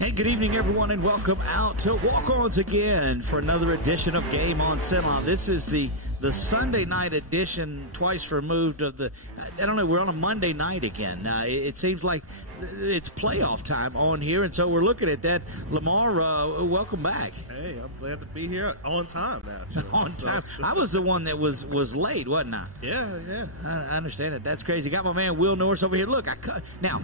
Hey, good evening, everyone, and welcome out to Walk-Ons again for another edition of Game on CENLA. This is the Sunday night edition, twice removed of the, I don't know, we're on a Monday night again. It seems like it's playoff time on here, and so we're looking at that. LaMar, welcome back. Hey, I'm glad to be here on time now. On time. I was the one that was late, wasn't I? Yeah. I understand it. That's crazy. Got my man Will Norris over here. Look, now,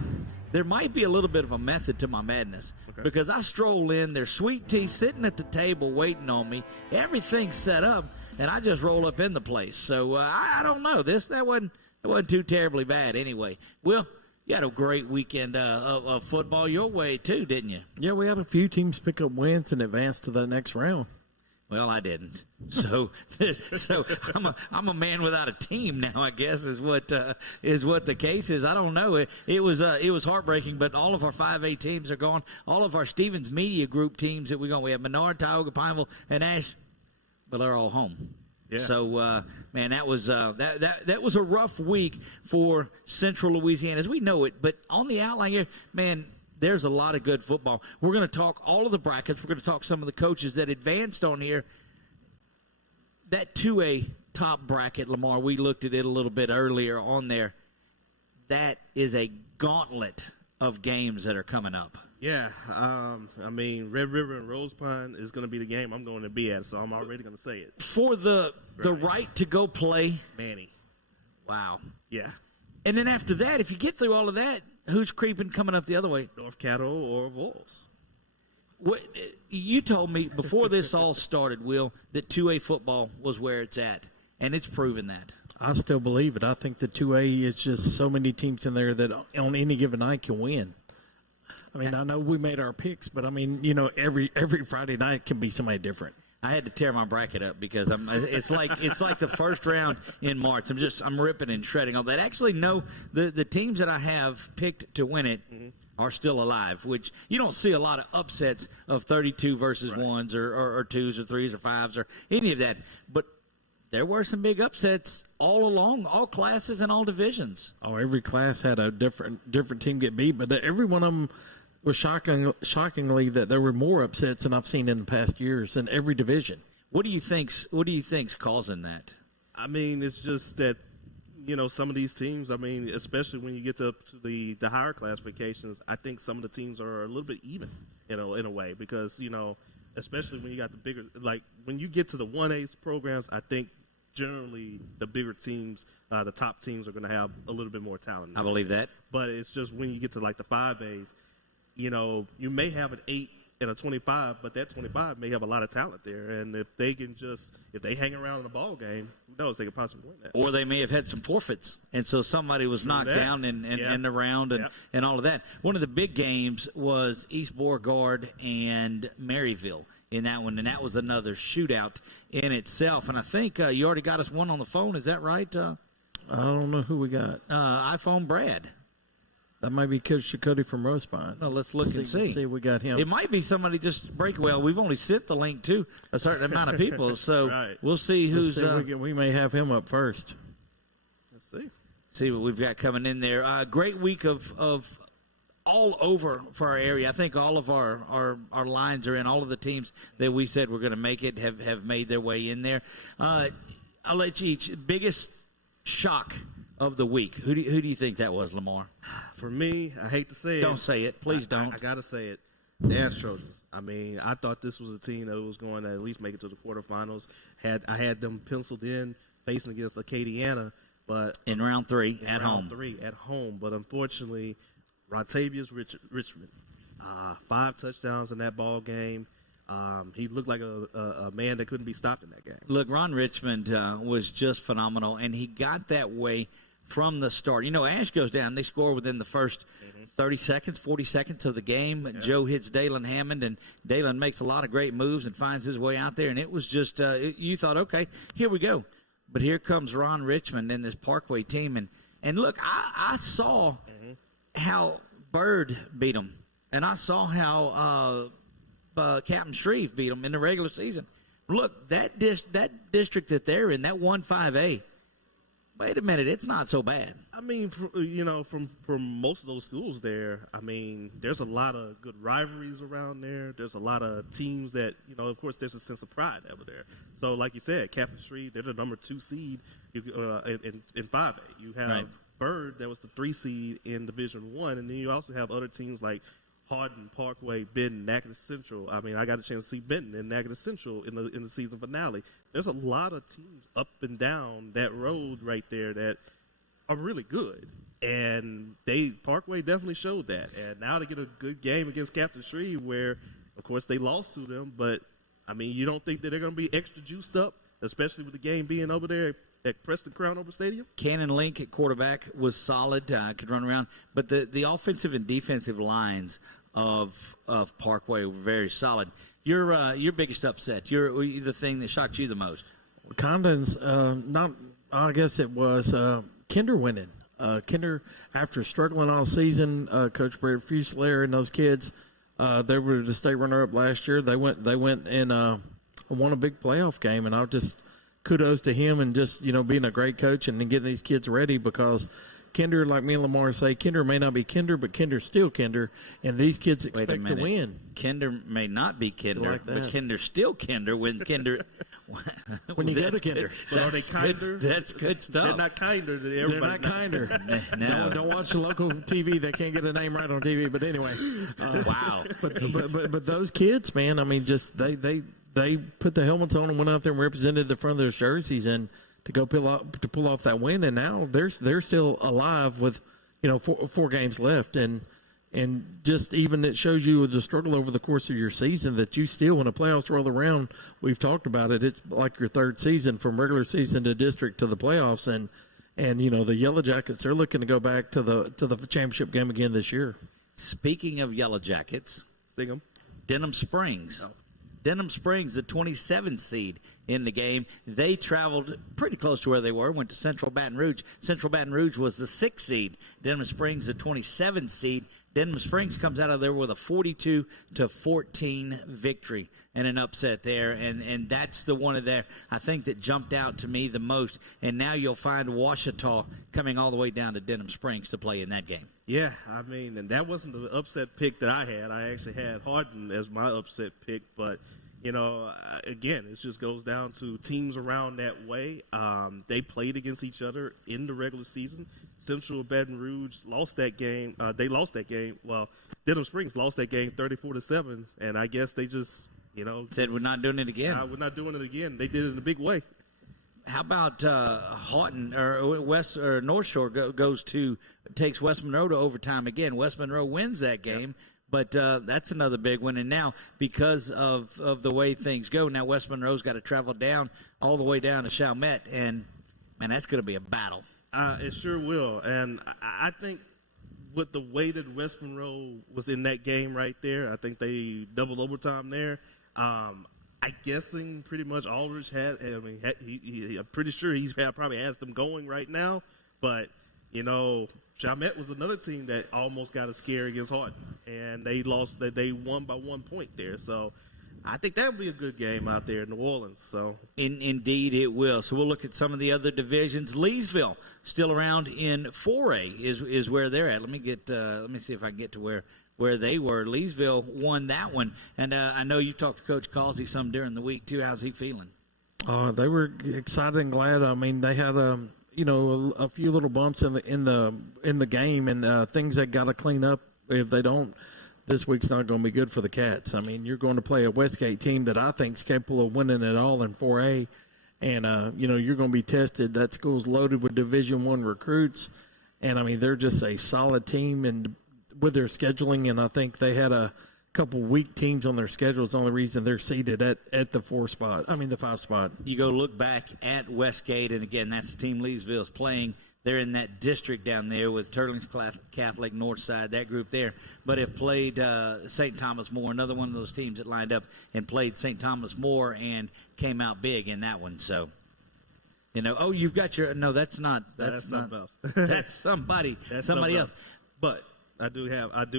there might be a little bit of a method to my madness. Okay. Because I stroll in, there's sweet tea sitting at the table waiting on me. Everything's set up, and I just roll up in the place. So I don't know. That wasn't too terribly bad anyway. Will, you had a great weekend of football your way too, didn't you? Yeah, we had a few teams pick up wins and advance to the next round. Well, I didn't. So I'm a man without a team now, I guess is what the case is. I don't know. It was heartbreaking, but all of our 5A teams are gone. All of our Stevens Media Group teams that we got. We have Menard, Tioga, Pineville, and Ash, but they're all home. Yeah. So, man, that was that was a rough week for Central Louisiana as we know it. But on the outline here, man, there's a lot of good football. We're going to talk all of the brackets. We're going to talk some of the coaches that advanced on here. That 2A top bracket, LaMar, we looked at it a little bit earlier on there. That is a gauntlet of games that are coming up. Yeah, I mean, Red River and Rose Pine is going to be the game I'm going to be at, so I'm already going to say it. For the right to go play. Manny. Wow. Yeah. And then after that, if you get through all of that, who's creeping coming up the other way? North Cattle or Vols. You told me before this all started, Will, that 2A football was where it's at, and it's proven that. I still believe it. I think the 2A is just so many teams in there that on any given night can win. I mean, I know we made our picks, but I mean, you know, every Friday night can be somebody different. I had to tear my bracket up because it's like the first round in March. I'm ripping and shredding all that. Actually, no, the teams that I have picked to win it are still alive, which you don't see a lot of upsets of 32 versus ones or twos or threes or fives or any of that. But there were some big upsets all along, all classes and all divisions. Oh, every class had a different team get beat, but every one of them was shockingly that there were more upsets than I've seen in the past years in every division. What do you think's causing that? I mean, it's just that, you know, some of these teams, I mean, especially when you get to the higher classifications, I think some of the teams are a little bit even, you know, in a way, because, you know, especially when you got the bigger, like when you get to the 1A programs, I think generally the bigger teams, the top teams are going to have a little bit more talent. I believe that. But it's just when you get to like the 5As, you know, you may have an 8 and a 25, but that 25 may have a lot of talent there. And if they hang around in a ball game, who knows, they could possibly win that. Or they may have had some forfeits, and so somebody was knocked down in the round and all of that. One of the big games was East Beauregard and Maryville in that one, and that was another shootout in itself. And I think you already got us one on the phone. Is that right? I don't know who we got. iPhone Brad. That might be Coach Chakotay from Rose Pine. Well, let's look and see. See if we got him. It might be somebody just break. Well, we've only sent the link to a certain amount of people, so we'll see who's. We may have him up first. Let's see. See what we've got coming in there. Great week of all over for our area. I think all of our lines are in. All of the teams that we said were going to make it have made their way in there. I'll let you each. Biggest shock of the week. Who do you think that was, LaMar? For me, I hate to say it. Don't say it. Please don't. I got to say it. The Ash Trojans. I mean, I thought this was a team that was going to at least make it to the quarterfinals. I had them penciled in facing against Acadiana, but in round 3 at home. But unfortunately, Rontavious Richmond, 5 touchdowns in that ball game. He looked like a man that couldn't be stopped in that game. Look, Ron Richmond was just phenomenal, and he got that way from the start. You know, Ash goes down. They score within the first 30 seconds, 40 seconds of the game. Yeah. Joe hits Dalen Hammond, and Dalen makes a lot of great moves and finds his way out there. And it was just you thought, okay, here we go. But here comes Ron Richmond and this Parkway team. And look, I saw how Bird beat them, and I saw how Captain Shreve beat them in the regular season. Look, that district that they're in, that 1-5A, wait a minute, it's not so bad. I mean, from most of those schools there, I mean, there's a lot of good rivalries around there. There's a lot of teams that, of course, there's a sense of pride over there. So, like you said, Captain Street, they're the number 2 seed in 5A. You have Right. Bird, that was the 3 seed in Division 1, and then you also have other teams like Hardin, Parkway, Benton, Natchitoches Central. I mean, I got a chance to see Benton and Natchitoches Central in the season finale. There's a lot of teams up and down that road right there that are really good, and Parkway definitely showed that. And now to get a good game against Captain Shreve, where of course they lost to them, but I mean, you don't think that they're going to be extra juiced up, especially with the game being over there at Preston Crownover Stadium? Cannon Link at quarterback was solid, could run around, but the offensive and defensive lines of Parkway were very solid. Your biggest upset, the thing that shocked you the most? Condon's not. I guess it was Kinder winning. Kinder, after struggling all season, Coach Brett Fuselier and those kids, they were the state runner-up last year. They went and won a big playoff game, and I just kudos to him and just being a great coach and then getting these kids ready, because Kinder, like me and LaMar say, Kinder may not be Kinder, but Kinder's still Kinder, and these kids expect to win. Kinder may not be Kinder, Like but that. Kinder's still Kinder when Kinder. When you go to That's Kinder. good. But are they That's kinder? good. That's good stuff. They're not kinder than They're everybody. not kinder. No. Don't watch the local TV. They can't get a name right on TV. But anyway, Wow. but those kids, man, I mean, just they put the helmets on and went out there and represented the front of their jerseys and to go pull off that win. And now they're still alive with 4 games left, and just even it shows you the struggle over the course of your season that you still, when the playoffs roll around, we've talked about it. It's like your third season from regular season to district to the playoffs, and the Yellow Jackets, they're looking to go back to the championship game again this year. Speaking of Yellow Jackets, Sting 'em. Denham Springs. Denham Springs, the 27th seed in the game. They traveled pretty close to where they were, went to Central Baton Rouge. Central Baton Rouge was the 6th seed. Denham Springs, the 27th seed. Denham Springs comes out of there with a 42-14 victory and an upset there. And that's the one of there, I think, that jumped out to me the most. And now you'll find Ouachita coming all the way down to Denham Springs to play in that game. Yeah, I mean, and that wasn't the upset pick that I had. I actually had Hardin as my upset pick, but again, it just goes down to teams around that way. They played against each other in the regular season. Central Baton Rouge lost that game. They lost that game. Well, Denham Springs lost that game 34-7, and I guess they just Said we're not doing it again. we're not doing it again. They did it in a big way. How about Houghton or West or North Shore takes West Monroe to overtime again? West Monroe wins that game, but that's another big one. And now because of the way things go, now West Monroe's got to travel all the way down to Chalmette, and man, that's going to be a battle. It sure will, and I think with the way that West Monroe was in that game right there, I think they doubled overtime there. I'm guessing pretty much Aldridge had. I mean, I'm pretty sure he's probably has them going right now. But Chalmette was another team that almost got a scare against Hardin, and they lost. They won by 1 point there. So I think that would be a good game out there in New Orleans. So Indeed, it will. So we'll look at some of the other divisions. Leesville still around in 4A is where they're at. Let me see if I can get to where they were. Leesville won that one, and I know you talked to Coach Causey some during the week too. How's he feeling? They were excited and glad. I mean, they had a few little bumps in the game and things that got to clean up. If they don't, this week's not going to be good for the Cats. I mean, you're going to play a Westgate team that I think is capable of winning it all in 4A, and you're going to be tested. That school's loaded with Division I recruits, and I mean they're just a solid team and with their scheduling. And I think they had a couple weak teams on their schedule. It's the only reason they're seated at the 5 spot. You go look back at Westgate, and again, that's the team Leesville's playing. They're in that district down there with Turling's Catholic, Northside, that group there. But have played St. Thomas More, another one of those teams that lined up and played St. Thomas More and came out big in that one. So, you've got your – no, that's not something else. That's somebody else. But I do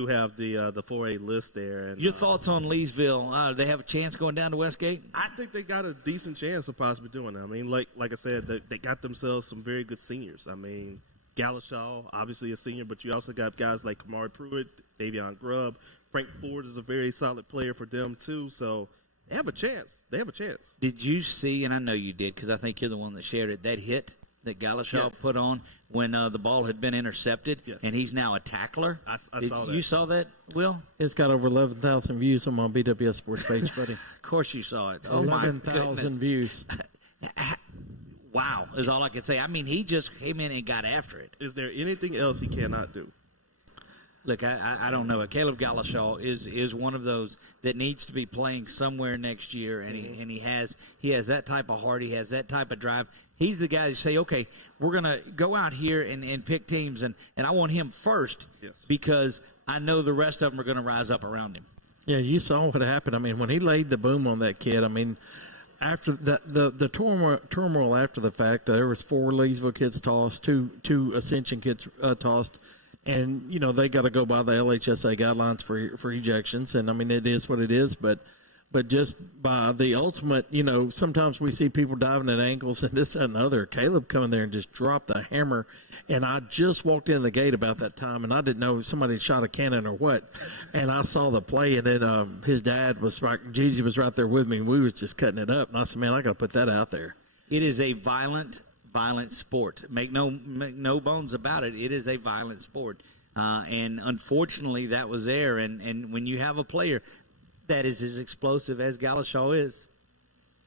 have the 4A list there. And, Your thoughts on Leesville? Do they have a chance going down to Westgate? I think they got a decent chance of possibly doing it. I mean, like I said, they got themselves some very good seniors. I mean, Galashaw, obviously a senior, but you also got guys like Kamari Pruitt, Davion Grubb. Frank Ford is a very solid player for them, too. So they have a chance. Did you see, and I know you did because I think you're the one that shared it, that hit that Galashaw put on when the ball had been intercepted, and he's now a tackler? I saw that. You saw that, Will? It's got over 11,000 views on my BWS Sports page, buddy. Of course you saw it. Oh, my 11,000 views. Wow, is all I can say. I mean, he just came in and got after it. Is there anything else he cannot do? Look, I don't know. Caleb Galashaw is one of those that needs to be playing somewhere next year, and he has that type of heart. He has that type of drive. He's the guy to say, okay, we're going to go out here and pick teams, and I want him first because I know the rest of them are going to rise up around him. Yeah, you saw what happened. I mean, when he laid the boom on that kid, I mean, after the turmoil after the fact, there was 4 Leesville kids tossed, two Ascension kids tossed. And, you know, they got to go by the LHSA guidelines for ejections. And, I mean, it is what it is. But just by the ultimate, you know, sometimes we see people diving at ankles and this, that, and other. Caleb coming there and just dropped the hammer. And I just walked in the gate about that time, and I didn't know if somebody shot a cannon or what. And I saw the play, and then his dad was right. Jeezy was right there with me, and we was just cutting it up. And I said, man, I got to put that out there. It is a violent sport. Make no bones about it. It is a violent sport, and unfortunately, that was there. And when you have a player that is as explosive as Galashaw is,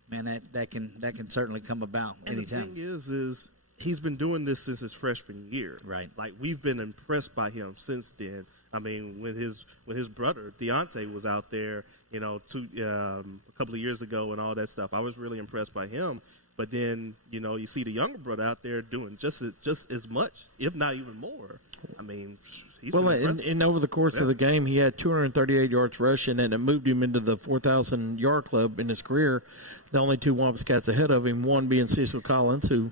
man, that can certainly come about anytime. And the thing is he's been doing this since his freshman year. Right. Like, we've been impressed by him since then. I mean, when his brother Deontay was out there, you know, a couple of years ago and all that stuff, I was really impressed by him. But then, you know, you see the younger brother out there doing just as much, if not even more. I mean, he's and over the course of the game, he had 238 yards rushing, and it moved him into the 4,000-yard club in his career. The only 2 Wampus cats ahead of him, one being Cecil Collins, who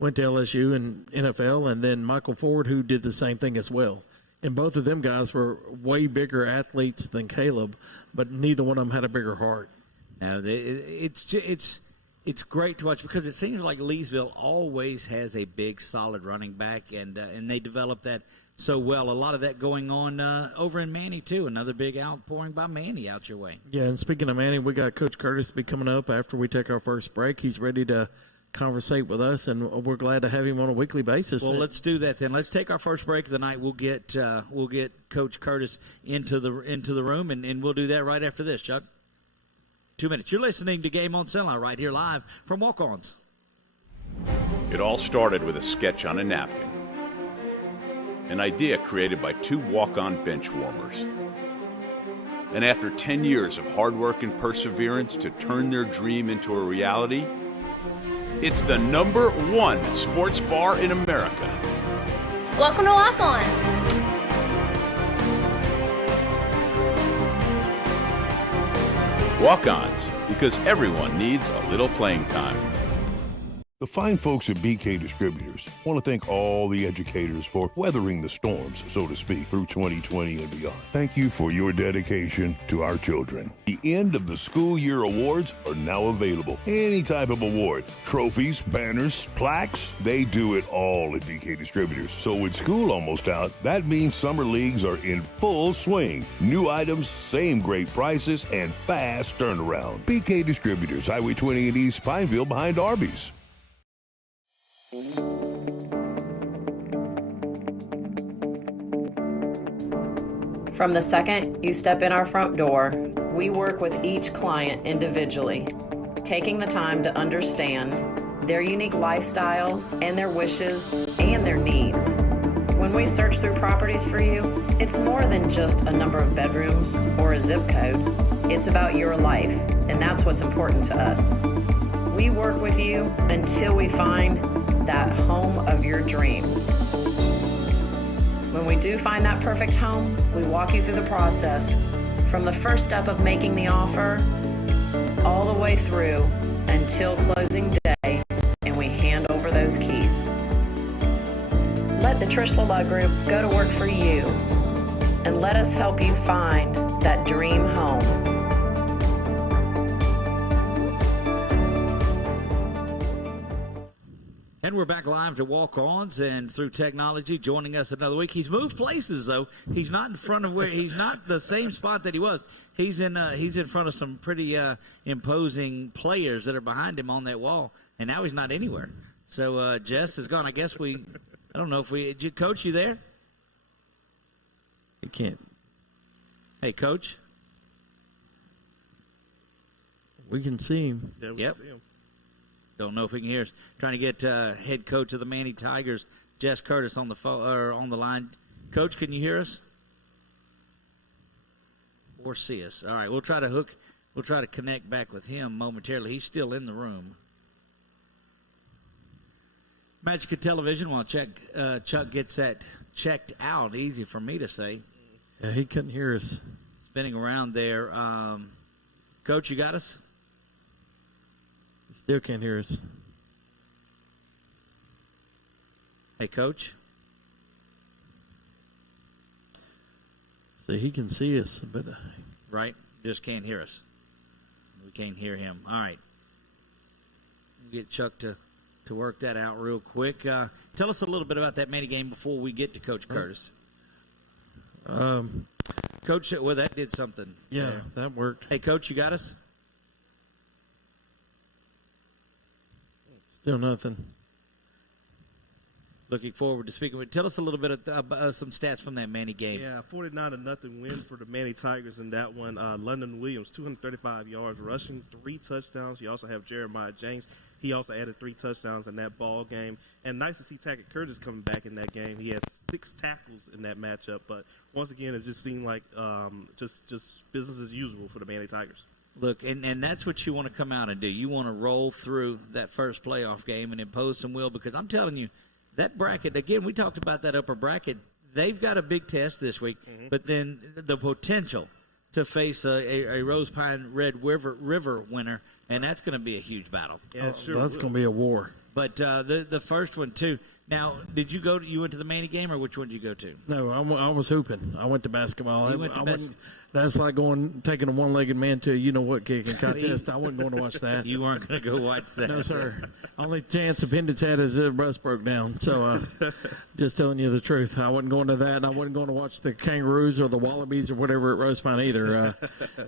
went to LSU and NFL, and then Michael Ford, who did the same thing as well. And both of them guys were way bigger athletes than Caleb, but neither one of them had a bigger heart. Now, it's great to watch because it seems like Leesville always has a big, solid running back, and they develop that so well. A lot of that going on over in Manny, too. Another big outpouring by Manny out your way. Yeah, and speaking of Manny, we got Coach Curtis be coming up after we take our first break. He's ready to conversate with us, and we're glad to have him on a weekly basis. Well, let's do that then. Let's take our first break of the night. We'll get Coach Curtis into the room, and we'll do that right after this, Chuck. 2 minutes. You're listening to Game on CENLA right here live from Walk-Ons. It all started with a sketch on a napkin. An idea created by 2 walk-on bench warmers. And after 10 years of hard work and perseverance to turn their dream into a reality, it's the #1 sports bar in America. Welcome to Walk-On. Walk-Ons, because everyone needs a little playing time. The fine folks at BK Distributors want to thank all the educators for weathering the storms, so to speak, through 2020 and beyond. Thank you for your dedication to our children. The end of the school year awards are now available. Any type of award, trophies, banners, plaques, they do it all at BK Distributors. So with school almost out, that means summer leagues are in full swing. New items, same great prices, and fast turnaround. BK Distributors, Highway 20 in East Pineville behind Arby's. From the second you step in our front door, we work with each client individually, taking the time to understand their unique lifestyles and their wishes and their needs. When we search through properties for you, it's more than just a number of bedrooms or a zip code. It's about your life, and that's what's important to us. We work with you until we find that home of your dreams. When we do find that perfect home, we walk you through the process from the first step of making the offer all the way through until closing day, and we hand over those keys. Let the Trish LaLa Group go to work for you. and let us help you find that dream home. And we're back live to Walk-Ons, and through technology, joining us another week. He's moved places, though. He's not in front of he's not the same spot that he was. He's in front of some pretty imposing players that are behind him on that wall, and now he's not anywhere. So Jess is gone. I guess I don't know if Coach, you there? You can't. Hey, Coach. We can see him. Yeah, we Yep. can see him. Don't know if he can hear us. Trying to get head coach of the Manny Tigers, Jess Curtis, on the phone or on the line. Coach, can you hear us? Or see us? All right, we'll try to connect back with him momentarily. He's still in the room. Magic of Television, while Chuck gets that checked out, easy for me to say. Yeah, he couldn't hear us. Spinning around there. Coach, you got us? He still can't hear us. Hey, Coach. See, he can see us, but Right? Just can't hear us. We can't hear him. All right. We'll get Chuck to work that out real quick. Tell us a little bit about that Manny game before we get to Coach Curtis. Coach, well, that did something. yeah, that worked. Hey, Coach, you got us? Still nothing. Looking forward to speaking with. Tell us a little bit about some stats from that Manny game. Yeah, 49-0 win for the Manny Tigers in that one. London Williams, 235 yards rushing, 3 touchdowns. You also have Jeremiah James. He also added 3 touchdowns in that ball game. And nice to see Tackett Curtis coming back in that game. He had 6 tackles in that matchup. But once again, it just seemed like just business as usual for the Manny Tigers. Look, and that's what you want to come out and do. You want to roll through that first playoff game and impose some will, because I'm telling you, that bracket, again, we talked about that upper bracket. They've got a big test this week, but then the potential to face a Rose Pine Red River winner, and that's going to be a huge battle. Yeah, sure. That's going to be a war. But the first one, too. Now, did you you went to the Manny game, or which one did you go to? No, I was hooping. I went to basketball. You went to That's like taking a one-legged man to a you-know-what kicking contest. I wasn't going to watch that. You weren't going to go watch that. No, sir. Only chance appendix had is the breast broke down. So, just telling you the truth. I wasn't going to that, and I wasn't going to watch the Kangaroos or the Wallabies or whatever at Rose Pine either.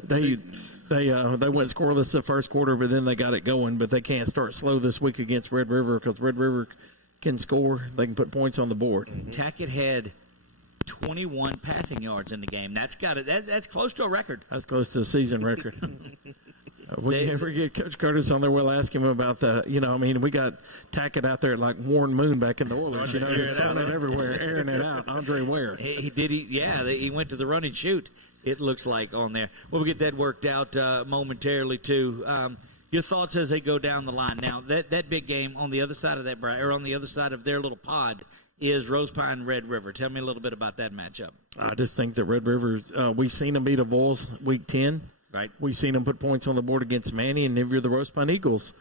They went scoreless the first quarter, but then they got it going. But they can't start slow this week against Red River, because Red River can score. They can put points on the board. Tackett had 21 passing yards in the game. That's that's close to a record. That's close to a season record. If we ever get Coach Curtis on there, we'll ask him about we got Tackett out there like Warren Moon back in the Oilers, just throwing it everywhere, airing it out. Andre Ware. He went to the run and shoot, it looks like, on there. We'll get that worked out momentarily, too. Your thoughts as they go down the line. Now, that big game on the other side of on the other side of their little pod is Rose Pine Red River. Tell me a little bit about that matchup. I just think that Red River, we've seen them beat a Vols week 10. Right. We've seen them put points on the board against Manny, and if you're the Rose Pine Eagles,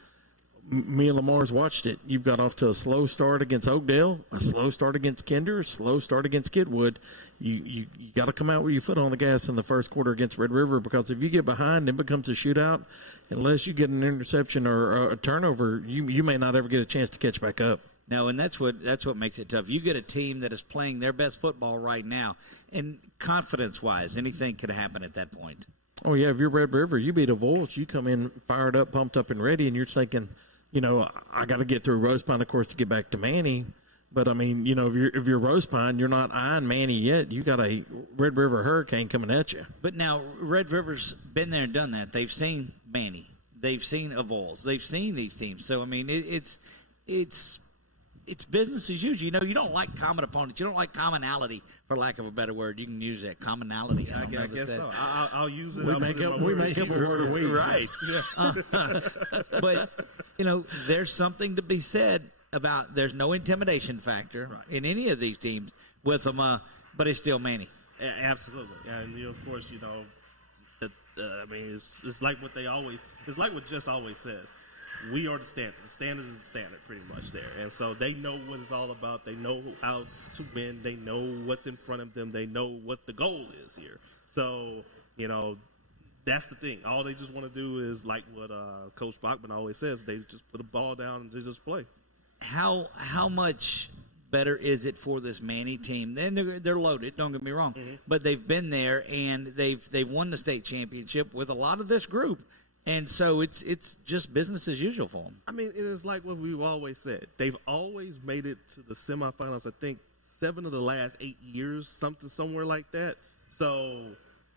me and LaMar's watched it. You've got off to a slow start against Oakdale, a slow start against Kinder, a slow start against Kidwood. You got to come out with your foot on the gas in the first quarter against Red River, because if you get behind, it becomes a shootout. Unless you get an interception or a turnover, you may not ever get a chance to catch back up. No, and that's what makes it tough. You get a team that is playing their best football right now, and confidence-wise, anything could happen at that point. Oh, yeah, if you're Red River, you beat a Vols, you come in fired up, pumped up, and ready, and you're thinking, I got to get through Rose Pine, of course, to get back to Manny. But, if you're Rose Pine, you're not eyeing Manny yet. You got a Red River Hurricane coming at you. But now, Red River's been there and done that. They've seen Manny. They've seen a Vols. They've seen these teams. So, it's business as usual. You don't like common opponents. You don't like commonality, for lack of a better word. You can use that, commonality. I guess so. I'll use it. We make up a word a week. Right. Yeah. But, there's something to be said about there's no intimidation factor in any of these teams with them, but it's still Manny. Yeah, absolutely. And, of course, it's like what it's like what Jess always says. we are the standard. The standard is the standard, pretty much there. And so they know what it's all about. They know how to win. They know what's in front of them. They know what the goal is here. So, that's the thing. All they just want to do is, like what Coach Bachman always says, they just put a ball down and they just play. How much better is it for this Manny team? Then they're loaded. Don't get me wrong, but they've been there and they've won the state championship with a lot of this group, and so it's just business as usual for them. I mean, it is like what we've always said. They've always made it to the semifinals. I think 7 of the last 8 years, somewhere like that. So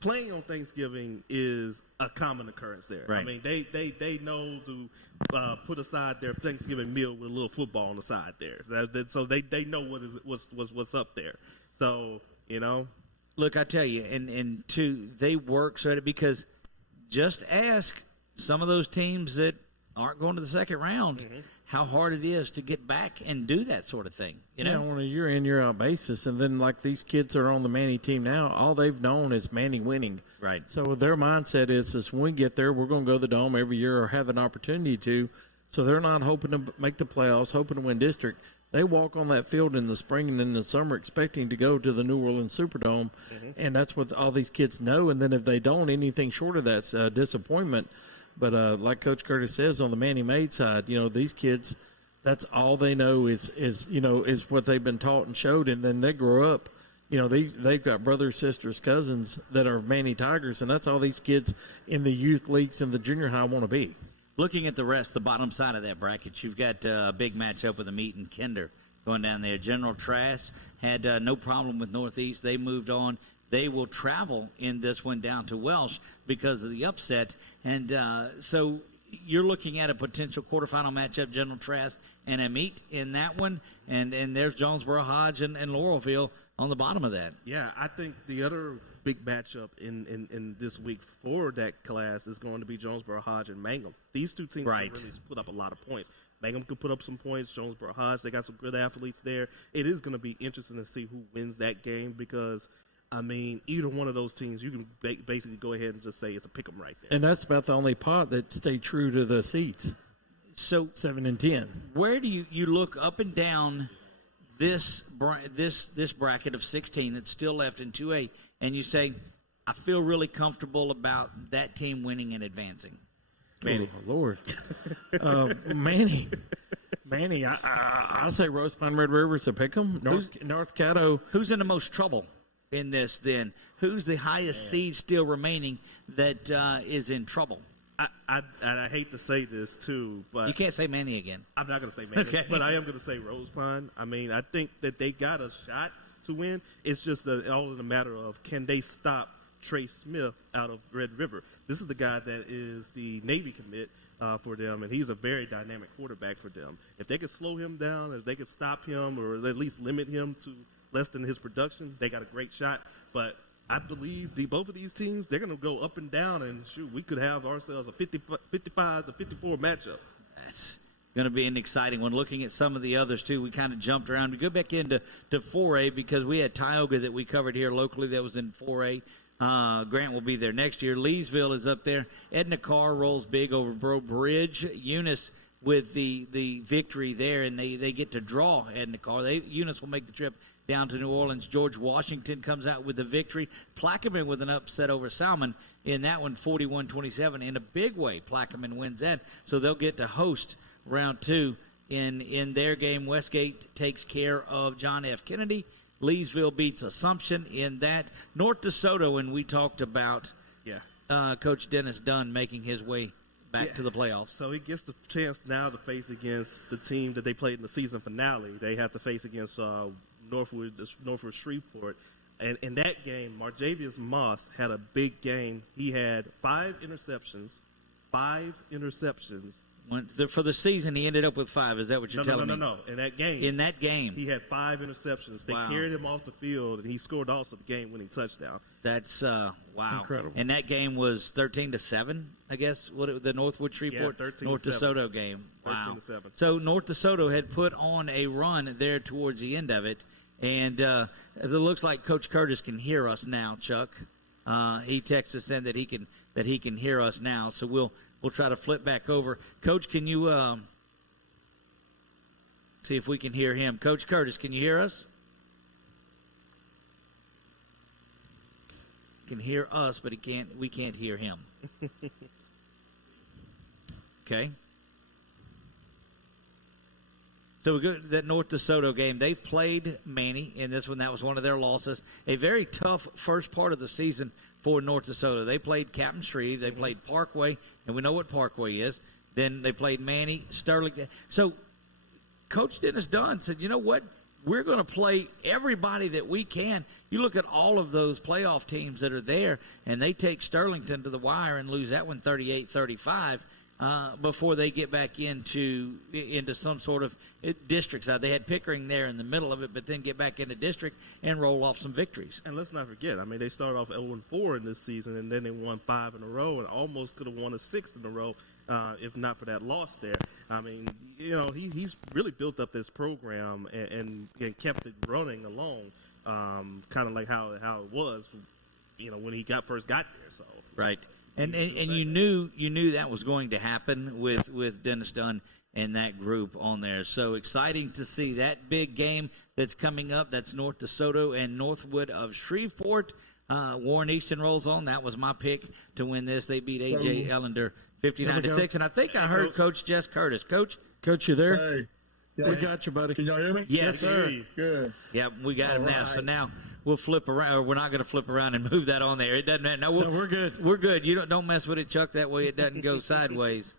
playing on Thanksgiving is a common occurrence there. Right. I mean, they know to put aside their Thanksgiving meal with a little football on the side there. So they know what's up there. So, Look, I tell you, and two, they work so that because just ask some of those teams that aren't going to the second round how hard it is to get back and do that sort of thing. On a year-in, year-out basis. And then, like, these kids are on the Manny team now, all they've known is Manny winning. Right. So their mindset is when we get there, we're going to go to the Dome every year or have an opportunity to. So they're not hoping to make the playoffs, hoping to win district. They walk on that field in the spring and in the summer expecting to go to the New Orleans Superdome, and that's what all these kids know. And then if they don't, anything short of that's disappointment. But like Coach Curtis says on the Manny Maid side, these kids, that's all they know is what they've been taught and showed, and then they grow up. They've got brothers, sisters, cousins that are Manny Tigers, and that's all these kids in the youth leagues and the junior high want to be. Looking at the rest, the bottom side of that bracket, you've got a big matchup with Meat and Kinder going down there. General Trask had no problem with Northeast. They moved on. They will travel in this one down to Welsh because of the upset. And so you're looking at a potential quarterfinal matchup, General Trask and Meat in that one. And there's Jonesboro Hodge and Laurelville on the bottom of that. Yeah, I think the other big matchup in this week for that class is going to be Jonesboro Hodge and Mangum. These two teams can really put up a lot of points. Mangum could put up some points. Jonesboro Hodge, they got some good athletes there. It is going to be interesting to see who wins that game because, I mean, either one of those teams, you can basically go ahead and just say it's a pick 'em right there. And that's about the only pot that stayed true to the seats. So 7 and 10. Where do you look up and down this bracket of 16 that's still left in 2A, and you say, I feel really comfortable about that team winning and advancing? Manny. Oh, Lord. Manny. I say Rose Pine Red River's a pick 'em. North Caddo. Who's in the most trouble in this then? Who's the highest seed still remaining that is in trouble? I hate to say this too, but you can't say Manny again. I'm not going to say Manny, Okay. but I am going to say Rose Pine. I mean, I think that they got a shot to win. It's just all in a matter of can they stop Trey Smith out of Red River. This is the guy that is the Navy commit for them, and he's a very dynamic quarterback for them. If they could slow him down, if they could stop him or at least limit him to less than his production, they got a great shot. But I believe both of these teams, they're going to go up and down, and shoot, we could have ourselves a 55 to 54 matchup. That's going to be an exciting one. Looking at some of the others, too, we kind of jumped around. We go back into 4A because we had Tioga that we covered here locally that was in 4A. Grant will be there next year. Leesville is up there. Edna Carr rolls big over Bro Bridge. Eunice with the victory there, and they get to draw Edna Carr. Eunice will make the trip down to New Orleans. George Washington comes out with the victory. Plaquemine with an upset over Salmon in that one, 41-27. In a big way, Plaquemine wins that. So they'll get to host round 2 in their game. Westgate takes care of John F. Kennedy. Leesville beats Assumption in that. North DeSoto, and we talked about Coach Dennis Dunn making his way back to the playoffs. So he gets the chance now to face against the team that they played in the season finale. They have to face against Northwood Shreveport. And in that game, Marjavius Moss had a big game. He had 5 interceptions. For the season, he ended up with 5. Is that what you're telling me? No. In that game, he had 5 interceptions. They carried him off the field, and he scored also the game-winning touchdown. That's wow, incredible. And that game was 13-7, I guess. The Northwood Shreveport North DeSoto game. Wow. 13-7. So North DeSoto had put on a run there towards the end of it, and it looks like Coach Curtis can hear us now. Chuck, he texts us in that he can hear us now. So we'll we'll try to flip back over. Coach, can you see if we can hear him? Coach Curtis, can you hear us? He can hear us, but we can't hear him. Okay. So we go to that North DeSoto game. They've played Manny in this one. That was one of their losses. A very tough first part of the season for North DeSoto. They played Captain Shreve. They played Parkway, and we know what Parkway is. Then they played Manny, Sterling. So Coach Dennis Dunn said, you know what? We're going to play everybody that we can. You look at all of those playoff teams that are there, and they take Sterlington to the wire and lose that one 38-35. Before they get back into some sort of district side. They had Pickering there in the middle of it, but then get back into district and roll off some victories. And let's not forget, I mean, they started off 0-4 in this season, and then they won 5 in a row and almost could have won a 6th in a row if not for that loss there. I mean, you know, he's really built up this program and kept it running along, kind of like how it was, you know, when he first got there. So right. And you knew that was going to happen with Dennis Dunn and that group on there. So exciting to see that big game that's coming up. That's North DeSoto and Northwood of Shreveport. Warren Easton rolls on. That was my pick to win this. They beat A.J. Ellender 59-6. And I think I heard Coach Jess Curtis. Coach, you there? Hey. Yeah, we got you, buddy. Can y'all hear me? Yes, sir. Good. Yeah, we got him now. So now we'll flip around. Or we're not going to flip around and move that on there. It doesn't matter. No, we're good. We're good. You don't mess with it, Chuck. That way it doesn't go sideways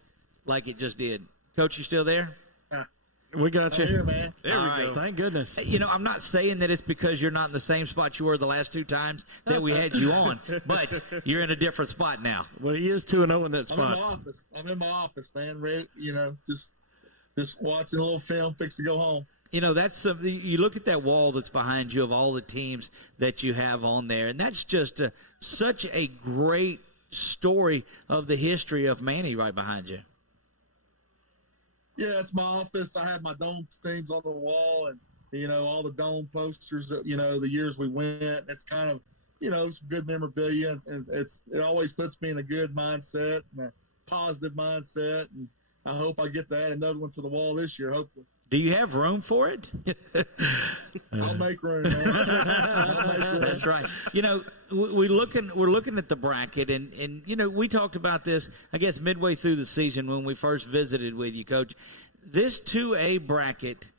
like it just did. Coach, you still there? We got you. I'm here, man. There we go. Thank goodness. You know, I'm not saying that it's because you're not in the same spot you were the last 2 times that we had you on, but you're in a different spot now. Well, he is 2-0 in that I'm spot. in my office, man. You know, just watching a little film, fix to go home. You know, that's something. You look at that wall that's behind you of all the teams that you have on there, and that's just such a great story of the history of Manny right behind you. Yeah, it's my office. I have my dome teams on the wall, and you know all the dome posters. That, you know, the years we went. It's kind of, you know, some good memorabilia, and it always puts me in a good mindset and a positive mindset. And I hope I get to add another one to the wall this year. Hopefully. Do you have room for it? I'll make room, man. I'll make room. That's right. You know, we're looking at the bracket, and you know, we talked about this, I guess, midway through the season when we first visited with you, Coach. This 2A bracket,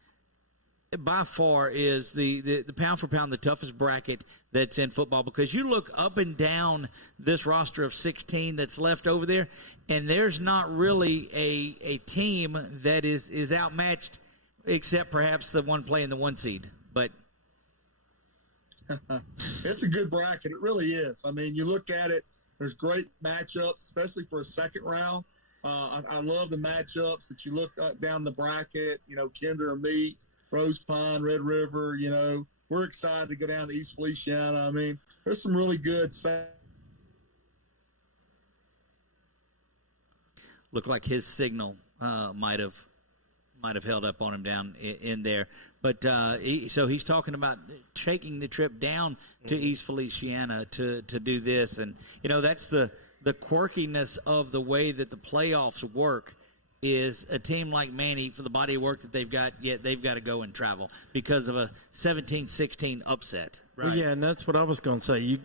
by far, is the pound for pound the toughest bracket that's in football, because you look up and down this roster of 16 that's left over there, and there's not really a team that is outmatched, except perhaps the one playing the 1 seed. But it's a good bracket. It really is. I mean, you look at it, there's great matchups, especially for a second round. I love the matchups that you look down the bracket, you know, Kinder and Meat, Rose Pine, Red River, you know. We're excited to go down to East Feliciana. I mean, there's some really good looked like his signal might have held up on him down in there. But so he's talking about taking the trip down to East Feliciana to do this. And, you know, that's the quirkiness of the way that the playoffs work, is a team like Manny, for the body of work that they've got, yet they've got to go and travel because of a 17-16 upset. Right. Well, yeah, and that's what I was going to say.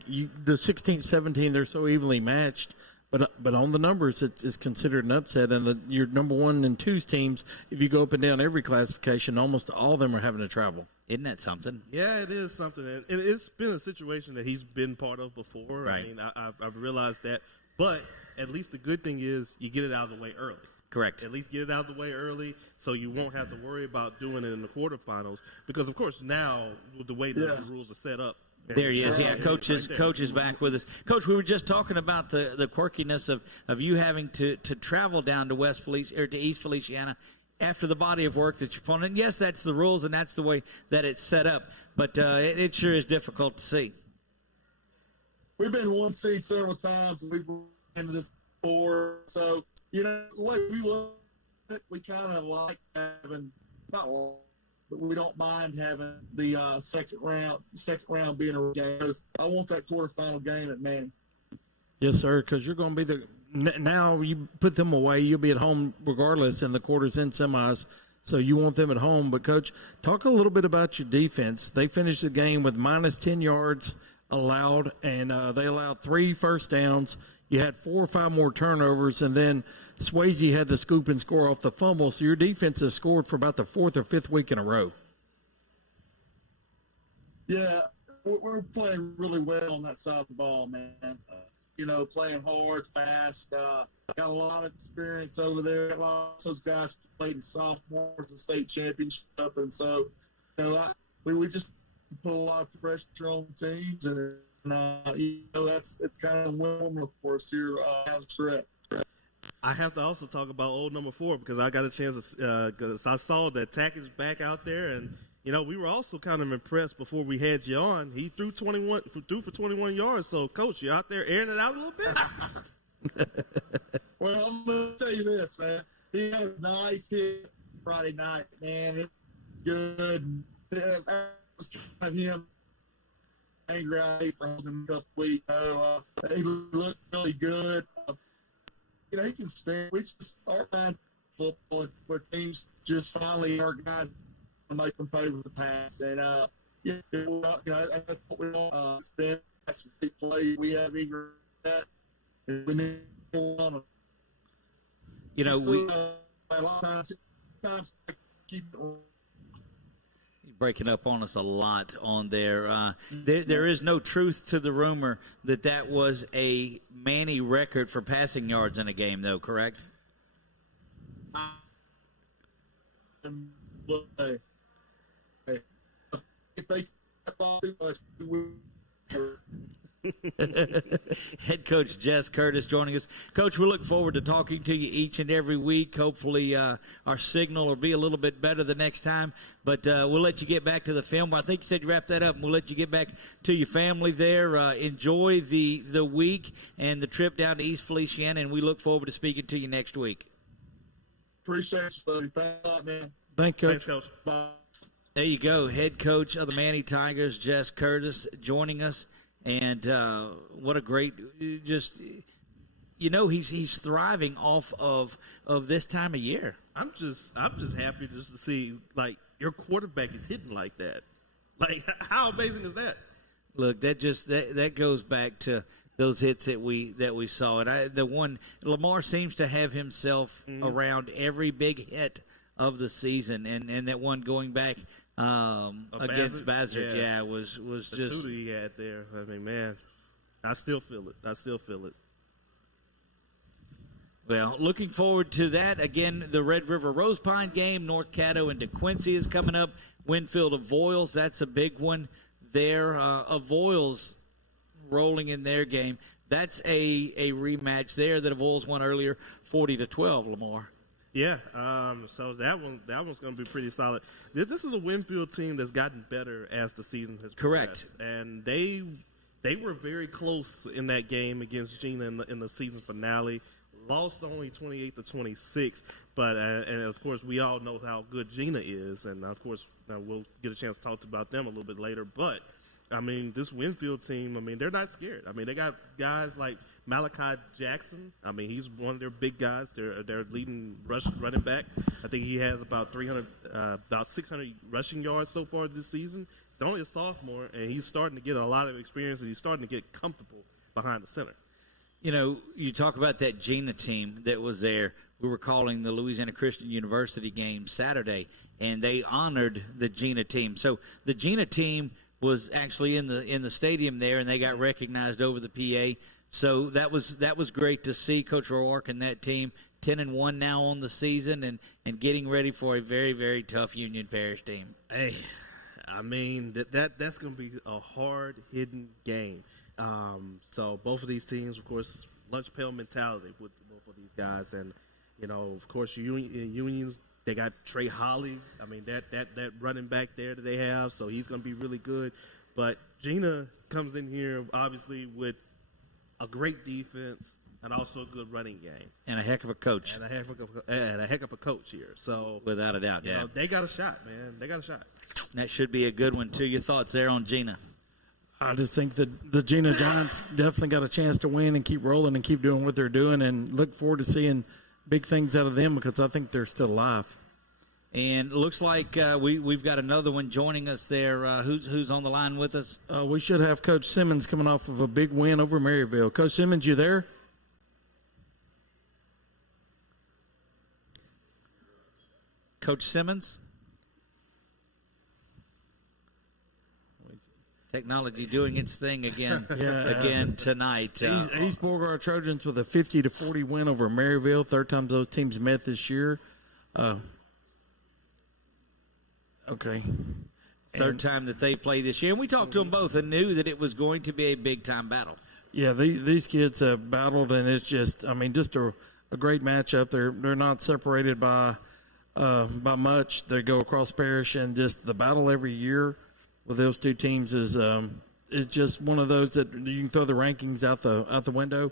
The 16-17, they're so evenly matched. But on the numbers, it's considered an upset. And your number 1 and 2 teams, if you go up and down every classification, almost all of them are having to travel. Isn't that something? Yeah, it is something. And it's been a situation that he's been part of before. Right. I mean, I've realized that. But at least the good thing is you get it out of the way early. Correct. At least get it out of the way early so you won't have to worry about doing it in the quarterfinals. Because, of course, now with the way the rules are set up, there he is. Yeah, Coach is back with us. Coach, we were just talking about the quirkiness of you having to travel down to to East Feliciana after the body of work that you're pulling. And yes, that's the rules and that's the way that it's set up. But it sure is difficult to see. We've been 1 seed several times. We've been into this before. So, you know, the way we look at it, we kind of like having, not all, but we don't mind having the second round being a game. I want that quarterfinal game at Manny. Yes, sir, because you're going to be now you put them away, you'll be at home regardless in the quarters and semis. So you want them at home. But, Coach, talk a little bit about your defense. They finished the game with minus 10 yards allowed, and they allowed 3 first downs. You had 4 or 5 more turnovers, and then Swayze had the scoop and score off the fumble. So your defense has scored for about the 4th or 5th week in a row. Yeah, we're playing really well on that side of the ball, man. Playing hard, fast. Got a lot of experience over there. A lot of those guys played in sophomores and state championship, and so we just put a lot of pressure on teams, and it's kind of warm for us here down the stretch. I have to also talk about old number 4 because I got a chance to because I saw that Tack is back out there, and we were also kind of impressed before we had you on. He threw for 21 yards. So, Coach, you out there airing it out a little bit? Well, I'm going to tell you this, man. He had a nice hit Friday night, man. It was good. I was kind of him angry for him a couple weeks. He looked really good. He can spin. We just start playing football for teams. Just finally, our guys make them pay with the pass, and that's what we want. Spin, that's a big play. We have either that. We need one. We a lot of times keep it. Breaking up on us a lot on there. There is no truth to the rumor that was a Manny record for passing yards in a game, though, correct? If they ball too much, Head coach Jess Curtis joining us. Coach, we look forward to talking to you each and every week. Hopefully our signal will be a little bit better the next time. But we'll let you get back to the film. I think you said you wrapped that up, and we'll let you get back to your family there. Enjoy the week and the trip down to East Feliciana, and we look forward to speaking to you next week. Appreciate you, buddy. Thanks a lot, man. Thank you, Coach. Thanks, Coach. Bye. There you go, head coach of the Manny Tigers, Jess Curtis, joining us. And what a great, he's thriving off of this time of year. I'm just happy just to see your quarterback is hitting like that. How amazing is that? Look, that goes back to those hits that we saw. And the one LaMar seems to have himself around every big hit of the season, and that one going back against Bazzard, was the just tutor he had there. I mean, man, I still feel it. Well, looking forward to that. Again, the Red River Rose Pine game, North Caddo and DeQuincy is coming up. Winfield Avoyles, that's a big one there. Avoyles rolling in their game. That's a rematch there that Avoyles won earlier, 40-12, LaMar. Yeah, so that one's going to be pretty solid. This is a Winfield team that's gotten better as the season has progressed. Correct. And they were very close in that game against Gina in the season finale. Lost only 28-26, but and of course we all know how good Gina is, and of course we'll get a chance to talk about them a little bit later. But I mean, this Winfield team, I mean, they're not scared. I mean, they got guys like Malachi Jackson. I mean, he's one of their big guys. Their leading running back. I think he has about 600 rushing yards so far this season. He's only a sophomore, and he's starting to get a lot of experience, and he's starting to get comfortable behind the center. You talk about that Gina team that was there. We were calling the Louisiana Christian University game Saturday, and they honored the Gina team. So the Gina team was actually in the stadium there, and they got recognized over the PA. So that was great to see Coach Roark and that team 10-1 now on the season, and getting ready for a very, very tough Union Parish team. Hey, I mean that's going to be a hard hitting game. So both of these teams, of course, lunch pail mentality with both of these guys, and of course, Unions. They got Trey Holly. I mean, that running back there that they have, so he's going to be really good. But Gina comes in here, obviously, with a great defense and also a good running game. And a heck of a coach. And a heck of a coach here. So without a doubt, yeah. They got a shot, man. They got a shot. That should be a good one, too. Your thoughts there on Gina? I just think that the Gina Giants definitely got a chance to win and keep rolling and keep doing what they're doing, and look forward to seeing big things out of them because I think they're still alive. And it looks like we've got another one joining us there. Who's on the line with us? We should have Coach Simmons coming off of a big win over Maryville. Coach Simmons, you there? Coach Simmons? Technology doing its thing again again tonight. East Beauregard Trojans with a 50-40 win over Maryville. Third time those teams met this year. Okay. Third time that they played this year. And we talked to them both and knew that it was going to be a big-time battle. Yeah, these kids have battled, and it's just, just a great matchup. They're not separated by much. They go across parish, and just the battle every year with those two teams is it's just one of those that you can throw the rankings out the window.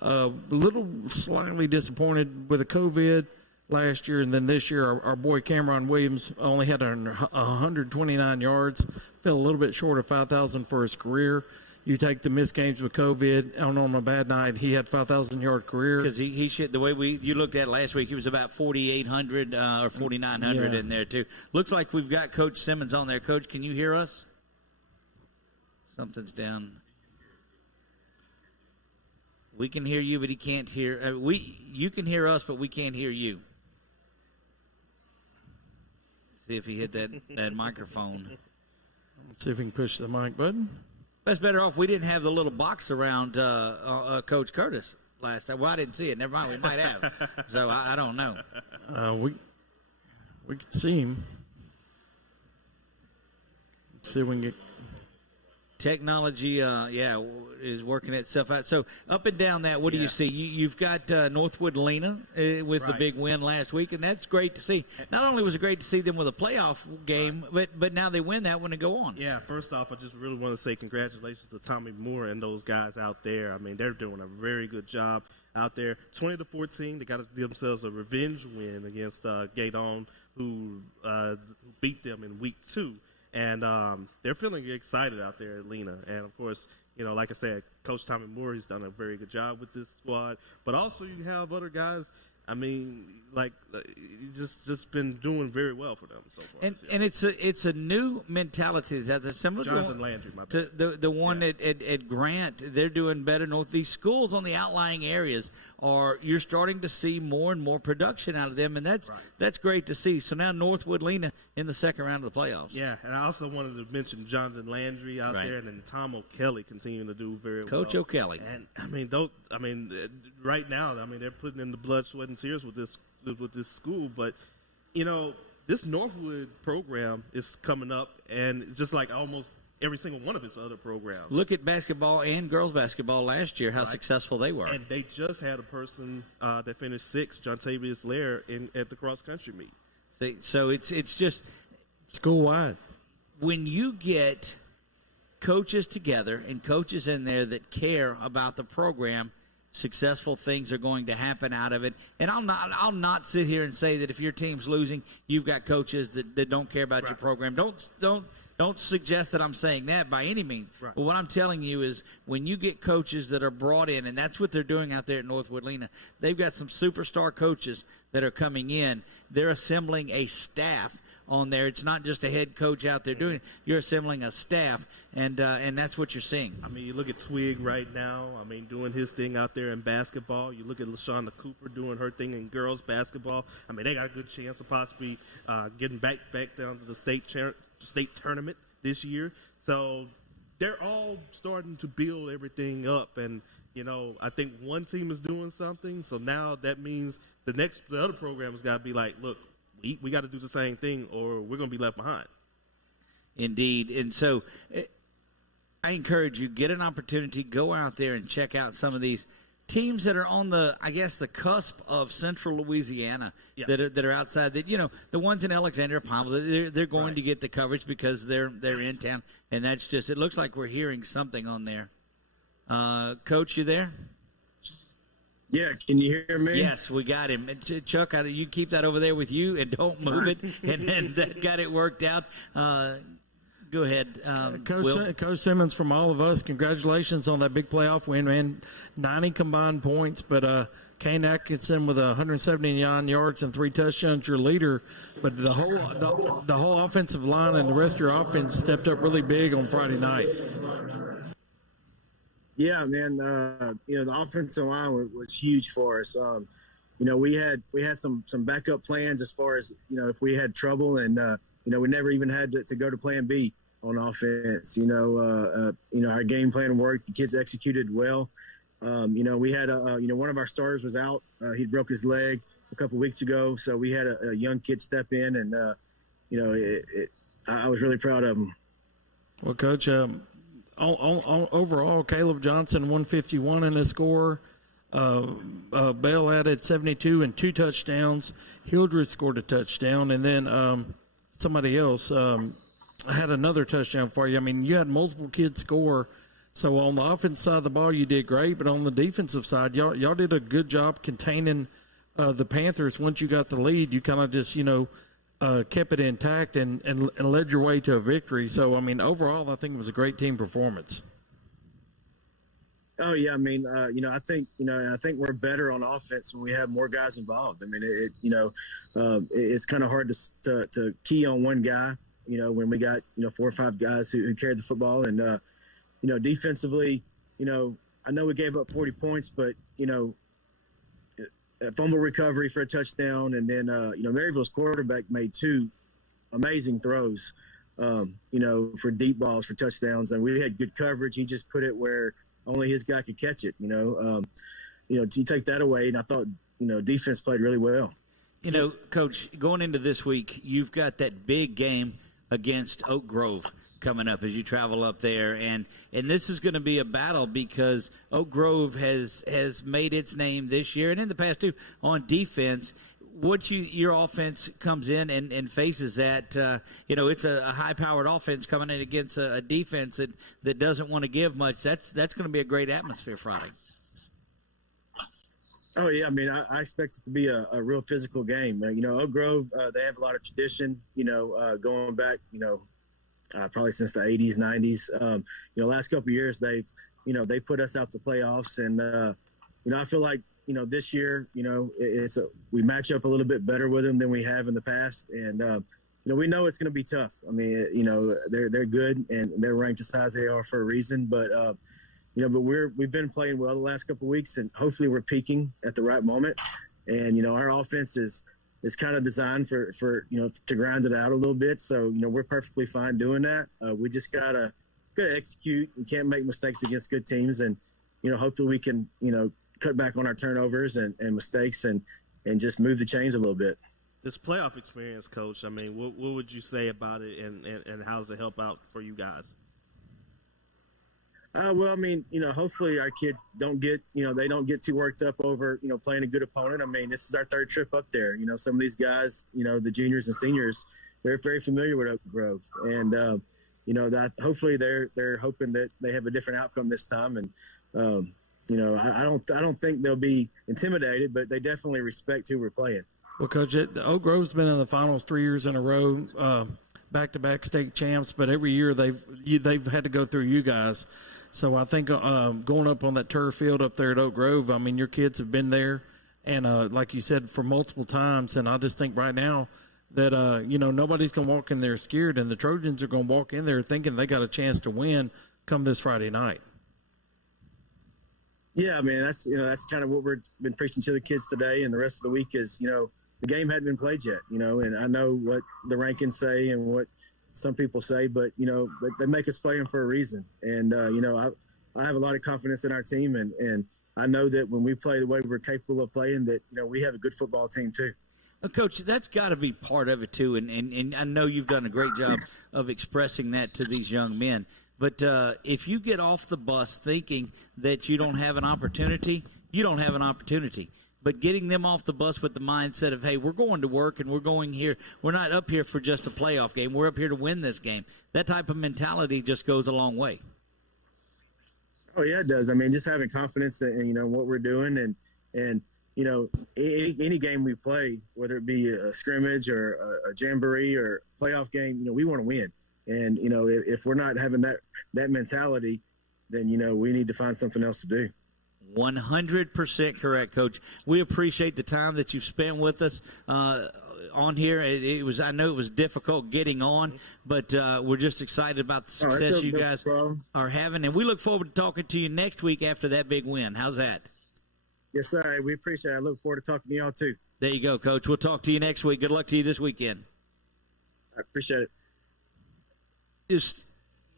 A little slightly disappointed with the COVID last year, and then this year our boy Cameron Williams only had 129 yards, fell a little bit short of 5,000 for his career. You take the missed games with COVID, and on a bad night, he had 5,000-yard career. Because he should, the way you looked at it last week, he was about 4,800 or 4,900 in there, too. Looks like we've got Coach Simmons on there. Coach, can you hear us? Something's down. We can hear you, but he can't hear. You can hear us, but we can't hear you. See if he hit that microphone. Let's see if we can push the mic button. That's better off. We didn't have the little box around Coach Curtis last time. Well, I didn't see it. Never mind. We might have. So I don't know. We can see him. Let's see if we can get. Technology, is working itself out. So up and down that, what do you see? You've got Northwood Lena with the big win last week, and that's great to see. Not only was it great to see them with a playoff game, but now they win that one and go on. Yeah, first off, I just really want to say congratulations to Tommy Moore and those guys out there. I mean, they're doing a very good job out there. 20-14, they got themselves a revenge win against Gaydon, who beat them in week 2. And they're feeling excited out there at Lena. And, of course, like I said, Coach Tommy Moore, he's done a very good job with this squad. But also you have other guys, just been doing very well for them so far. And it's a new mentality. That's similar Jonathan Landry, my to the one at Grant. They're doing better. These schools on the outlying areas you're starting to see more and more production out of them, and that's great to see. So now Northwood Lena in the second round of the playoffs. Yeah, and I also wanted to mention Jonathan Landry out there, and then Tom O'Kelly continuing to do very well. Coach O'Kelly. And right now, they're putting in the blood, sweat, and tears with this school. But this Northwood program is coming up, and just like almost every single one of its other programs. Look at basketball and girls basketball last year, how successful they were. And they just had a person that finished 6th, Jontavius Lair, at the cross-country meet. See, so it's just school-wide. When you get coaches together and coaches in there that care about the program, successful things are going to happen out of it. And I'll not sit here and say that if your team's losing, you've got coaches that don't care about your program. Don't suggest that I'm saying that by any means. Right. But what I'm telling you is when you get coaches that are brought in, and that's what they're doing out there at Northwood Lena, they've got some superstar coaches that are coming in. They're assembling a staff on there. It's not just a head coach out there doing it. You're assembling a staff, and that's what you're seeing. You look at Twig right now, doing his thing out there in basketball. You look at LaShonda Cooper doing her thing in girls basketball. They got a good chance of possibly getting back down to the state tournament this year. So they're all starting to build everything up, and I think one team is doing something. So now that means the other program has got to be like, look, we got to do the same thing, or we're going to be left behind. Indeed, and so I encourage you, get an opportunity, go out there and check out some of these teams that are on the cusp of central Louisiana that are outside. That the ones in Alexandria, Palmer, they're going to get the coverage because they're in town, and that's just. It looks like we're hearing something on there. Coach, you there? Yeah, can you hear me? Yes, we got him. Chuck, you keep that over there with you and don't move it. And that got it worked out. Go Go ahead, Will. Coach Simmons, from all of us, congratulations on that big playoff win, man. 90 combined points, but Kane Atkinson with 179 yards and 3 touchdowns, your leader. But the whole offensive line and the rest of your offense stepped up really big on Friday night. Yeah, man. The offensive line was huge for us. We had some backup plans as far as if we had trouble, and we never even had to go to Plan B on offense. Our game plan worked. The kids executed well. We had one of our stars was out. He broke his leg a couple weeks ago, so we had a young kid step in, and I was really proud of him. Well, Coach, overall, Caleb Johnson 151 in his score. Bell added 72 and 2 touchdowns. Hildreth scored a touchdown, and then somebody else had another touchdown for you. I mean, you had multiple kids score. So on the offensive side of the ball, you did great, but on the defensive side, y'all did a good job containing the Panthers. Once you got the lead, you kind of just kept it intact and led your way to a victory. So I mean, overall, I think it was a great team performance. Oh yeah, I mean, I think we're better on offense when we have more guys involved. I mean, it's kind of hard to key on one guy. When we got 4 or 5 guys who carried the football, and defensively, I know we gave up 40 points, but a fumble recovery for a touchdown, and then Maryville's quarterback made 2 amazing throws, for deep balls for touchdowns, and we had good coverage. He just put it where only his guy could catch it. You take that away, and I thought defense played really well. Coach, going into this week, you've got that big game against Oak Grove coming up as you travel up there, and this is going to be a battle because Oak Grove has made its name this year and in the past too on defense. Your offense comes in and faces that, it's a high-powered offense coming in against a defense that doesn't want to give much. That's going to be a great atmosphere Friday. Oh yeah, I mean, I expect it to be a real physical game. Oak Grove, they have a lot of tradition. Going back, probably since the 80s, 90s. Last couple of years they've put us out to playoffs, and I feel like this year we match up a little bit better with them than we have in the past, and we know it's going to be tough. I mean, they're good and they're ranked as high as they are for a reason, but we've been playing well the last couple of weeks, and hopefully we're peaking at the right moment. And our offense is kind of designed for to grind it out a little bit. So we're perfectly fine doing that. We just gotta execute. We can't make mistakes against good teams, and hopefully we can cut back on our turnovers and mistakes and just move the chains a little bit. This playoff experience, Coach, I mean, what would you say about it, and how does it help out for you guys? Well, I mean, hopefully our kids don't get too worked up over, playing a good opponent. I mean, this is our 3rd trip up there. Some of these guys, the juniors and seniors, they're very familiar with Oak Grove. And, that hopefully they're hoping that they have a different outcome this time. And, I don't think they'll be intimidated, but they definitely respect who we're playing. Well, Coach, Oak Grove's been in the finals 3 years in a row, back-to-back state champs, but every year they've had to go through you guys. So I think going up on that turf field up there at Oak Grove, I mean, your kids have been there, and like you said, for multiple times. And I just think right now that, nobody's going to walk in there scared, and the Trojans are going to walk in there thinking they got a chance to win come this Friday night. Yeah, I mean, that's kind of what we've been preaching to the kids today, and the rest of the week is, the game hadn't been played yet, and I know what the rankings say and what some people say, but they make us play them for a reason. And I have a lot of confidence in our team, and I know that when we play the way we're capable of playing, that we have a good football team too. Well, Coach, that's got to be part of it too, and I know you've done a great job of expressing that to these young men. But if you get off the bus thinking that you don't have an opportunity, you don't have an opportunity. But getting them off the bus with the mindset of, hey, we're going to work and we're going here. We're not up here for just a playoff game. We're up here to win this game. That type of mentality just goes a long way. Oh, yeah, it does. I mean, just having confidence in, what we're doing and any game we play, whether it be a scrimmage or a jamboree or playoff game, we want to win. And if we're not having that mentality, then we need to find something else to do. 100% correct, Coach. We appreciate the time that you've spent with us on here. I know it was difficult getting on, but we're just excited about the success you guys are having, and we look forward to talking to you next week after that big win. How's that? Yes, sir. We appreciate it. I look forward to talking to y'all too. There you go, Coach. We'll talk to you next week. Good luck to you this weekend. I appreciate it.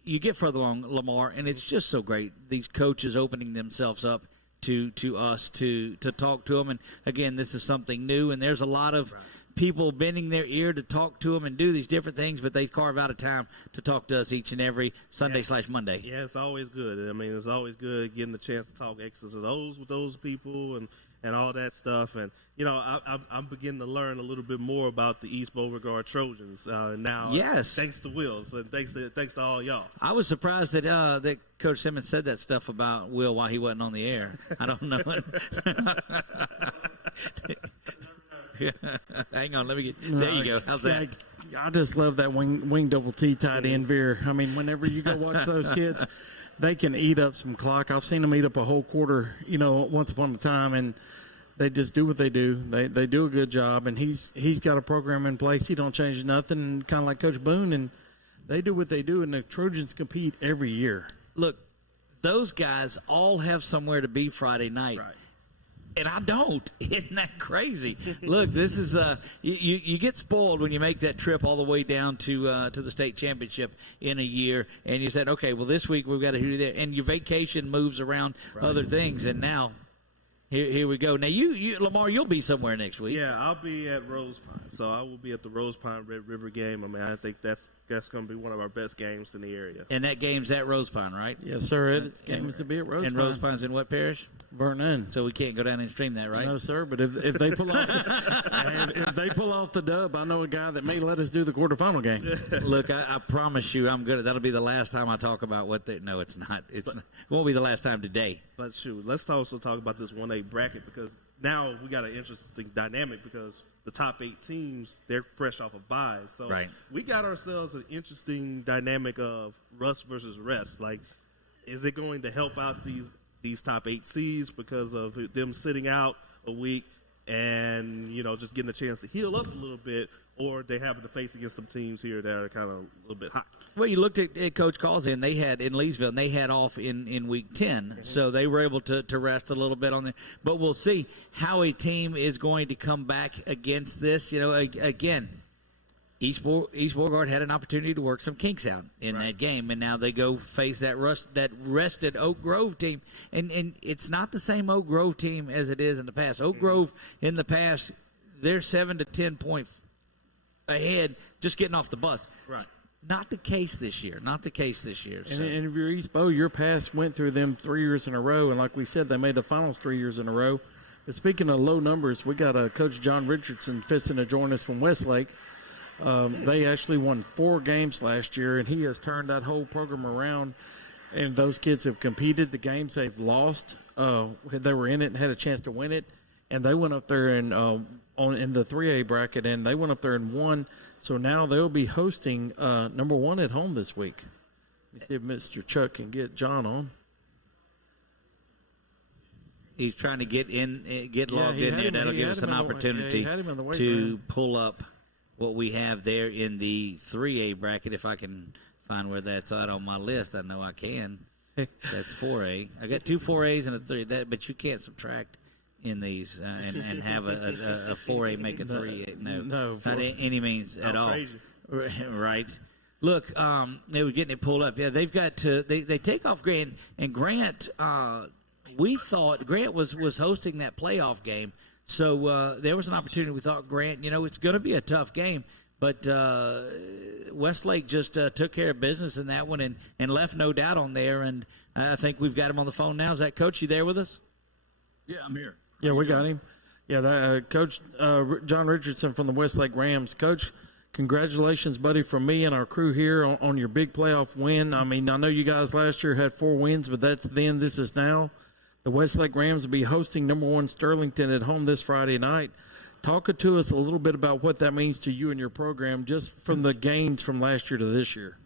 You get further along, LaMar, and it's just so great. These coaches opening themselves up to us to talk to them. And again, this is something new, and there's a lot of people bending their ear to talk to them and do these different things, but they carve out a time to talk to us each and every Sunday/Monday. Yeah, it's always good. I mean, it's always good getting the chance to talk X's and O's with those people and all that stuff. And, I'm beginning to learn a little bit more about the East Beauregard Trojans now. Yes. Thanks to Wills and thanks to all y'all. I was surprised that Coach Simmons said that stuff about Will while he wasn't on the air. I don't know. Hang on, let me get. There you go. How's that? I just love that wing double T tight end veer. I mean, whenever you go watch those kids, they can eat up some clock. I've seen them eat up a whole quarter, once upon a time, and they just do what they do. They do a good job, and he's got a program in place. He don't change nothing, kind of like Coach Boone, and they do what they do, and the Trojans compete every year. Look, those guys all have somewhere to be Friday night. Right. And I don't. Isn't that crazy? Look, this is you get spoiled when you make that trip all the way down to the state championship in a year, and you said, okay, well, this week we've got to do that, and your vacation moves around other things, and now here we go. Now you LaMar, you'll be somewhere next week. Yeah, I'll be at Rose Pine, so I will be at the Rose Pine Red River game. I mean, I think that's going to be one of our best games in the area. And that game's at Rose Pine, right? Yes, sir. It's games to be at Rose Pine. And Rose Pine's in what parish? Vernon. So we can't go down and stream that, right? No, sir. But if they pull off the dub, I know a guy that may let us do the quarterfinal game. Look, I promise you, I'm good. That'll be the last time I talk about what they. No, it's not. It won't be the last time today. But shoot, let's also talk about this 1A bracket, because now we got an interesting dynamic because the top 8 teams, they're fresh off of buys. So we got ourselves an interesting dynamic of rust versus rest. Like, is it going to help out these top 8 seeds because of them sitting out a week and, just getting a chance to heal up a little bit, or they having to face against some teams here that are kind of a little bit hot? Well, you looked at Coach Call's in. They had in Leesville, and they had off in week 10, so they were able to rest a little bit on there. But we'll see how a team is going to come back against this. Again, East Beauregard had an opportunity to work some kinks out in that game, and now they go face that rested Oak Grove team, and it's not the same Oak Grove team as it is in the past. Oak Grove in the past, they're 7 to 10 points ahead just getting off the bus. Right. Not the case this year. Not the case this year. So. And if you're East Bow, your past went through them 3 years in a row, and like we said, they made the finals 3 years in a row. But speaking of low numbers, we got Coach John Richardson fisting to join us from Westlake. They actually won 4 games last year, and he has turned that whole program around. And those kids have competed. The games they've lost, they were in it and had a chance to win it. And they went up there and in the 3A bracket, and they went up there and won. So now they'll be hosting number 1 at home this week. Let me see if Mr. Chuck can get John on. He's trying to get logged in there. That'll give us an opportunity to pull up what we have there in the 3A bracket. If I can find where that's at on my list, I know I can. That's 4A. I got 2 4As and a 3. But you can't subtract in these and have a 4A make a 3A. No, not any means at all. Right. Look, they were getting it pulled up. Yeah, they've got to. They take off Grant, and Grant. We thought Grant was hosting that playoff game, so there was an opportunity. We thought Grant, it's going to be a tough game, but Westlake just took care of business in that one and left no doubt on there. And I think we've got him on the phone now. Is that Coach? You there with us? Yeah, I'm here. Yeah, we got him. Yeah, Coach John Richardson from the Westlake Rams. Coach, congratulations, buddy, from me and our crew here on your big playoff win. I mean, I know you guys last year had 4 wins, but that's then. This is now. The Westlake Rams will be hosting number 1 Sterlington at home this Friday night. Talk to us a little bit about what that means to you and your program, just from the gains from last year to this year.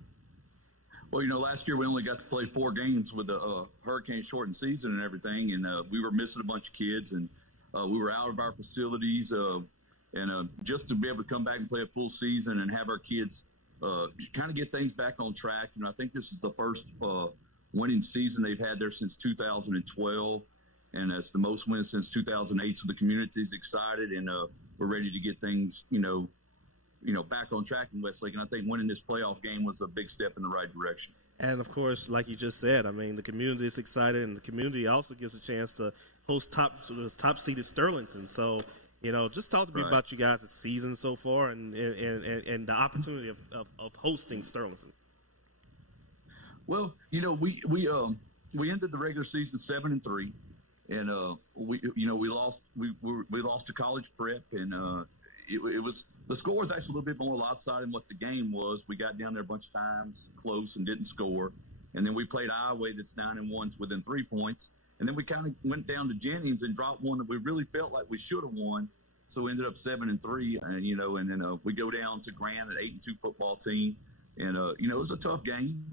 Well, last year we only got to play 4 games with the hurricane shortened season and everything, and we were missing a bunch of kids, and we were out of our facilities, and just to be able to come back and play a full season and have our kids kind of get things back on track. I think this is the first winning season they've had there since 2012, and that's the most wins since 2008. So the community's excited, and we're ready to get things, back on track in Westlake. And I think winning this playoff game was a big step in the right direction. And, of course, like you just said, I mean, the community is excited, and the community also gets a chance to host top-seeded Sterlington. So, just talk to me about you guys' season so far and the opportunity of hosting Sterlington. Well, we ended the regular season 7-3, and we lost to College Prep, and it was the score was actually a little bit more lopsided than what the game was. We got down there a bunch of times close and didn't score, and then we played Iowa that's 9-1 within 3 points, and then we kind of went down to Jennings and dropped one that we really felt like we should have won. So we ended up 7-3, and and then we go down to Gann, an 8-2 football team, and it was a tough game,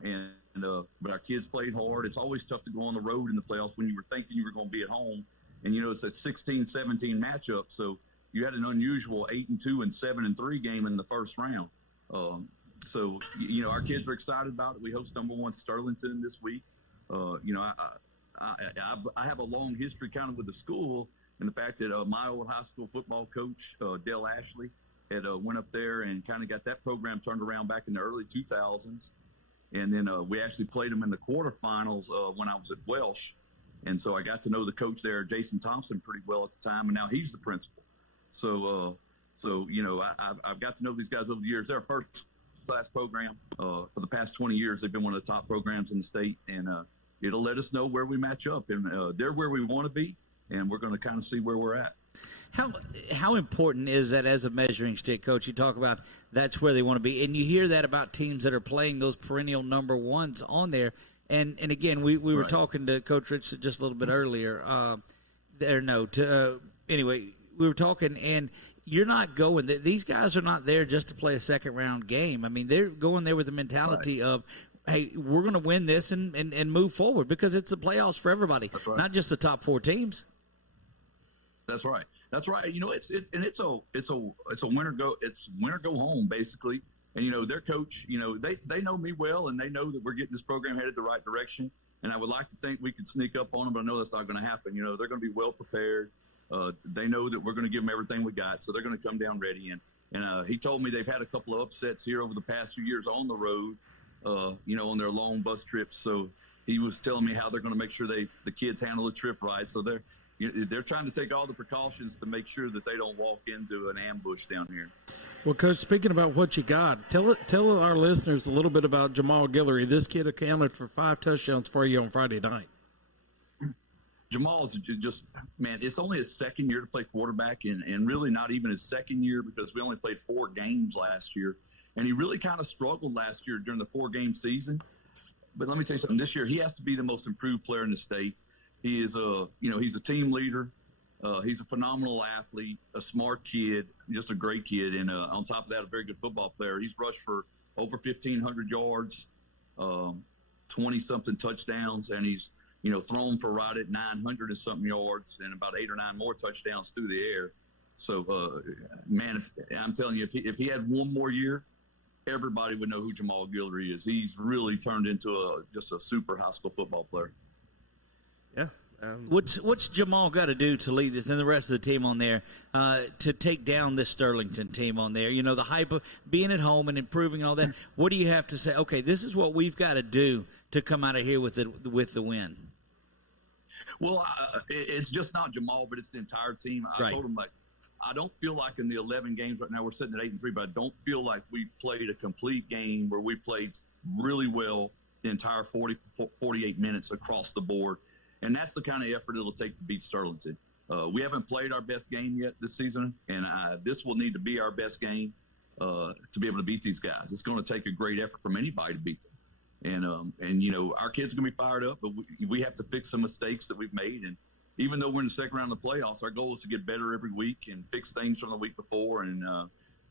but our kids played hard. It's always tough to go on the road in the playoffs when you were thinking you were going to be at home, and it's a 16-17 matchup, so you had an unusual 8-2 and 7-3 game in the first round. So our kids were excited about it. We host number 1 Sterlington this week. I have a long history kind of with the school, and the fact that my old high school football coach, Dale Ashley, had went up there and kind of got that program turned around back in the early 2000s. And then we actually played them in the quarterfinals when I was at Welsh. And so I got to know the coach there, Jason Thompson, pretty well at the time, and now he's the principal. So I've got to know these guys over the years. They're a first-class program. For the past 20 years, they've been one of the top programs in the state, and it'll let us know where we match up. And they're where we want to be, and we're going to kind of see where we're at. How important is that as a measuring stick, Coach? You talk about that's where they want to be, and you hear that about teams that are playing those perennial number ones on there. And again, we were talking to Coach Rich just a little bit earlier. Anyway, we were talking, and you're not going. These guys are not there just to play a second-round game. I mean, they're going there with the mentality of, hey, we're going to win this and move forward because it's the playoffs for everybody, not just the top 4 teams. That's right. It's a winner go home basically. And their coach, they know me well, and they know that we're getting this program headed the right direction. And I would like to think we could sneak up on them, but I know that's not going to happen. They're going to be well prepared. They know that we're going to give them everything we got, so they're going to come down ready. And he told me they've had a couple of upsets here over the past few years on the road, on their long bus trips. So he was telling me how they're going to make sure the kids handle the trip right. So they're trying to take all the precautions to make sure that they don't walk into an ambush down here. Well, Coach, speaking about what you got, tell our listeners a little bit about Jamal Guillory. This kid accounted for 5 touchdowns for you on Friday night. Jamal's just, man, it's only his second year to play quarterback, and really not even his second year because we only played 4 games last year. And he really kind of struggled last year during the 4-game season. But let me tell you something. This year, he has to be the most improved player in the state. He is he's a team leader. He's a phenomenal athlete, a smart kid, just a great kid. And on top of that, a very good football player. He's rushed for over 1,500 yards, 20-something touchdowns, and he's, thrown for right at 900 and something yards and about 8 or 9 more touchdowns through the air. So, man, I'm telling you, if he had one more year, everybody would know who Jamal Guillory is. He's really turned into just a super high school football player. Yeah. What's Jamal got to do to lead this and the rest of the team on there to take down this Sterlington team on there? The hype of being at home and improving all that. What do you have to say? Okay, this is what we've got to do to come out of here with the win. Well, it's just not Jamal, but it's the entire team. I told him, I don't feel like in the 11 games right now, we're sitting at 8-3, but I don't feel like we've played a complete game where we played really well the entire 48 minutes across the board. And that's the kind of effort it'll take to beat Sterlington. We haven't played our best game yet this season, and this will need to be our best game to be able to beat these guys. It's going to take a great effort from anybody to beat them. And our kids are going to be fired up, but we have to fix some mistakes that we've made. And even though we're in the second round of the playoffs, our goal is to get better every week and fix things from the week before. And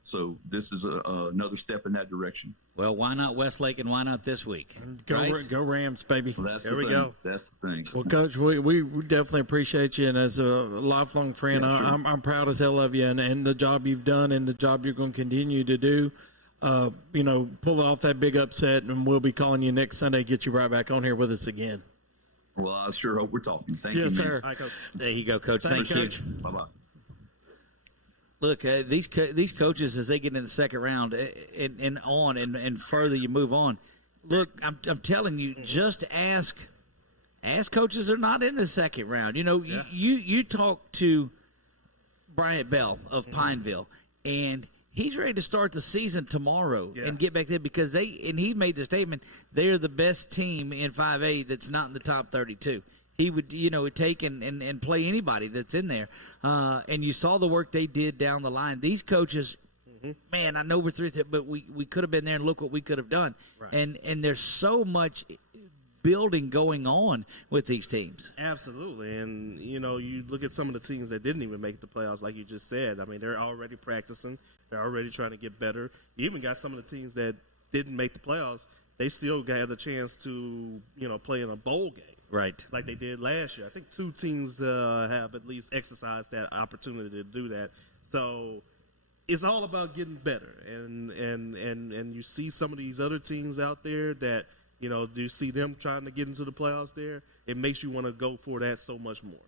So this is another step in that direction. Well, why not Westlake and why not this week? Go, right? go Rams, baby. Well, that's There the we thing. go. That's the thing. Well, Coach, we definitely appreciate you, and as a lifelong friend, Yeah, sure. I'm proud as hell of you, and the job you've done and the job you're going to continue to do. Pull off that big upset, and we'll be calling you next Sunday, get you right back on here with us again. Well, I sure hope we're talking. Thank Yes, you, sir. All right, Coach. There you go, Coach. Thank you. Bye-bye. Look, these coaches, as they get in the second round and further you move on, look, I'm telling you, just ask coaches that are not in the second round. You talk to Bryant Bell of Pineville, and he's ready to start the season tomorrow and get back there because he made the statement, they are the best team in 5A that's not in the top 32. He would, take and play anybody that's in there. And you saw the work they did down the line. These coaches, man, I know we're through it, but we could have been there and look what we could have done. Right. And there's so much building going on with these teams. Absolutely. And, you look at some of the teams that didn't even make the playoffs, like you just said. I mean, they're already practicing. They're already trying to get better. You even got some of the teams that didn't make the playoffs. They still got a chance to, play in a bowl game. Right. Like they did last year. I think 2 teams have at least exercised that opportunity to do that. So it's all about getting better. And you see some of these other teams out there that, do you see them trying to get into the playoffs there? It makes you want to go for that so much more.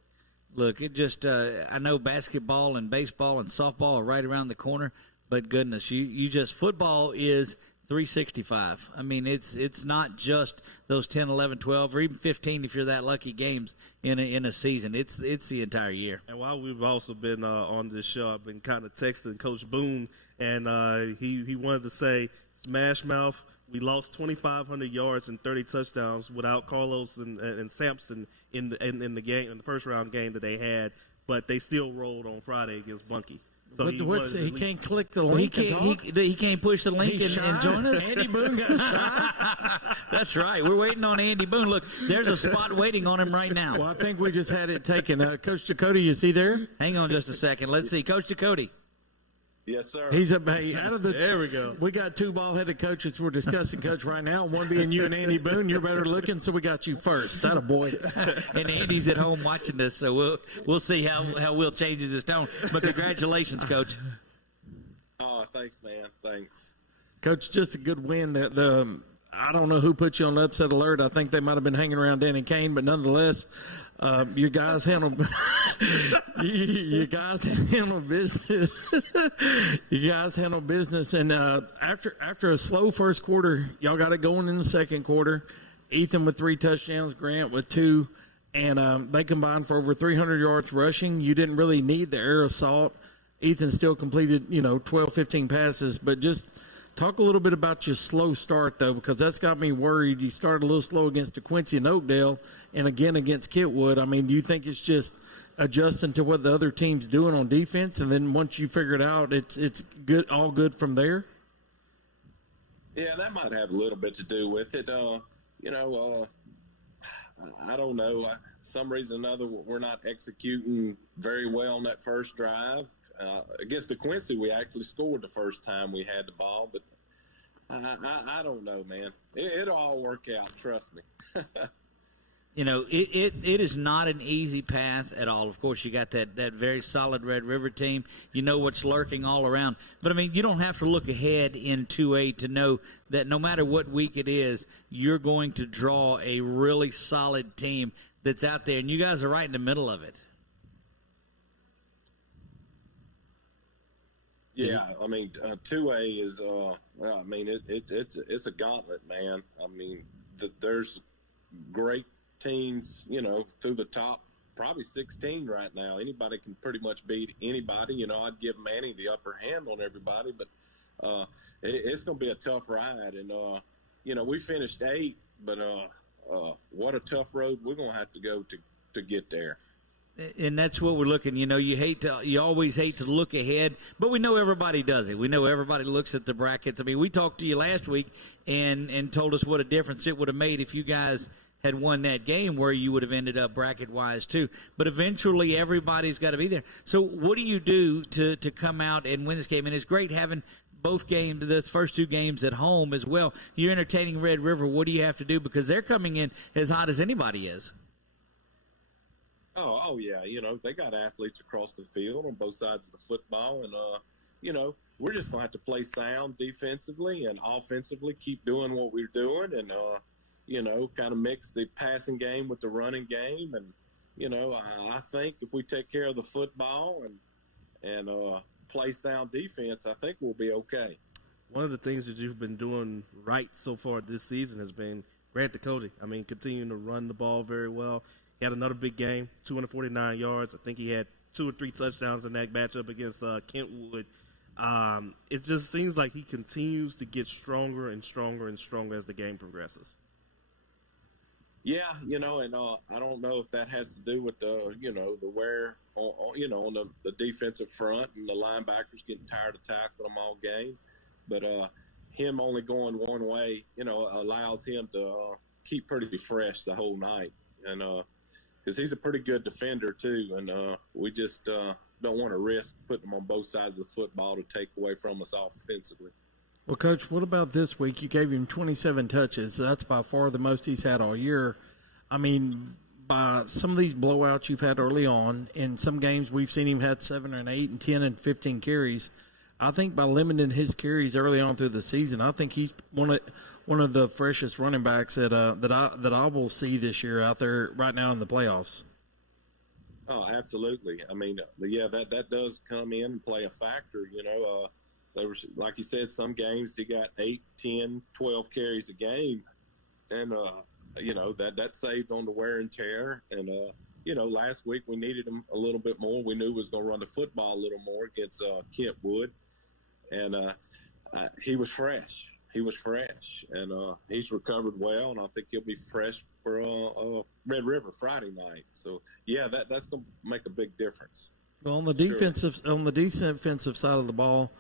Look, it just I know basketball and baseball and softball are right around the corner, but goodness, you just football is 365. I mean, it's not just those 10, 11, 12, or even 15 if you're that lucky games in a season. It's the entire year. And while we've also been on this show, I've been kind of texting Coach Boone, and he wanted to say, Smash Mouth, we lost 2,500 yards and 30 touchdowns without Carlos and Sampson in the game, in the first round game that they had, but they still rolled on Friday against Bunkie. So he can't click the link. He can't push the link and join us. Andy Boone got shy. That's right. We're waiting on Andy Boone. Look, there's a spot waiting on him right now. Well, I think we just had it taken. Coach Ducote, is he there? Hang on just a second. Let's see. Coach Ducote. Yes, sir. He's out of the. There we go. We got 2 ball-headed coaches we're discussing, Coach, right now. One being you and Andy Boone. You're better looking, so we got you first. That a boy. And Andy's at home watching this, so we'll see how Will changes his tone. But congratulations, Coach. Oh, thanks, man. Thanks. Coach, just a good win. I don't know who put you on the upset alert. I think they might have been hanging around Danny Kane, but nonetheless, you guys handle business. You guys handle business, and after a slow first quarter, y'all got it going in the second quarter. Ethan with 3 touchdowns, Grant with 2, and they combined for over 300 yards rushing. You didn't really need the air assault. Ethan still completed 12, 15 passes, but just talk a little bit about your slow start, though, because that's got me worried. You started a little slow against DeQuincy and Oakdale and again against Kitwood. I mean, do you think it's just adjusting to what the other team's doing on defense, and then once you figure it out, it's good, all good from there? Yeah, that might have a little bit to do with it. I don't know. Some reason or another, we're not executing very well on that first drive. Against DeQuincy, we actually scored the first time we had the ball, but I don't know, man. It'll all work out. Trust me. It is not an easy path at all. Of course, you got that very solid Red River team. You know what's lurking all around. But, I mean, you don't have to look ahead in 2A to know that no matter what week it is, you're going to draw a really solid team that's out there, and you guys are right in the middle of it. Yeah, I mean, 2A is, it's a gauntlet, man. I mean, there's great teams, through the top, probably 16 right now. Anybody can pretty much beat anybody. I'd give Manny the upper hand on everybody, but it's going to be a tough ride. And, we finished 8, but what a tough road we're going to have to go to get there. And that's what we're looking. You always hate to look ahead, but we know everybody does it. We know everybody looks at the brackets. I mean, we talked to you last week and told us what a difference it would have made if you guys had won that game, where you would have ended up bracket-wise too. But eventually everybody's got to be there. So what do you do to come out and win this game? And it's great having both games, the first two games at home as well. You're entertaining Red River. What do you have to do? Because they're coming in as hot as anybody is. Oh yeah. They got athletes across the field on both sides of the football, and we're just gonna have to play sound defensively and offensively, keep doing what we're doing, and kind of mix the passing game with the running game, and I think if we take care of the football and play sound defense, I think we'll be okay. One of the things that you've been doing right so far this season has been Brad Ducote. I mean, continuing to run the ball very well. He had another big game, 249 yards. I think he had 2 or 3 touchdowns in that matchup against Kentwood. It just seems like he continues to get stronger and stronger and stronger as the game progresses. Yeah, and I don't know if that has to do with the wear, on the defensive front and the linebackers getting tired of tackling them all game. But him only going one way, allows him to keep pretty fresh the whole night. And because he's a pretty good defender too, and we just don't want to risk putting him on both sides of the football to take away from us offensively. Well, Coach, what about this week? You gave him 27 touches. That's by far the most he's had all year. I mean, by some of these blowouts you've had early on, in some games we've seen him had 7 and 8 and 10 and 15 carries. I think by limiting his carries early on through the season, I think he's one of the freshest running backs that I will see this year out there right now in the playoffs. Oh, absolutely. I mean, yeah, that does come in and play a factor. There was, like you said, some games he got 8, 10, 12 carries a game, and that saved on the wear and tear. And last week we needed him a little bit more. We knew he was going to run the football a little more against Kentwood, and he was fresh. And he's recovered well, and I think he'll be fresh for Red River Friday night. So yeah, that's going to make a big difference. Well, on the defensive side of the ball,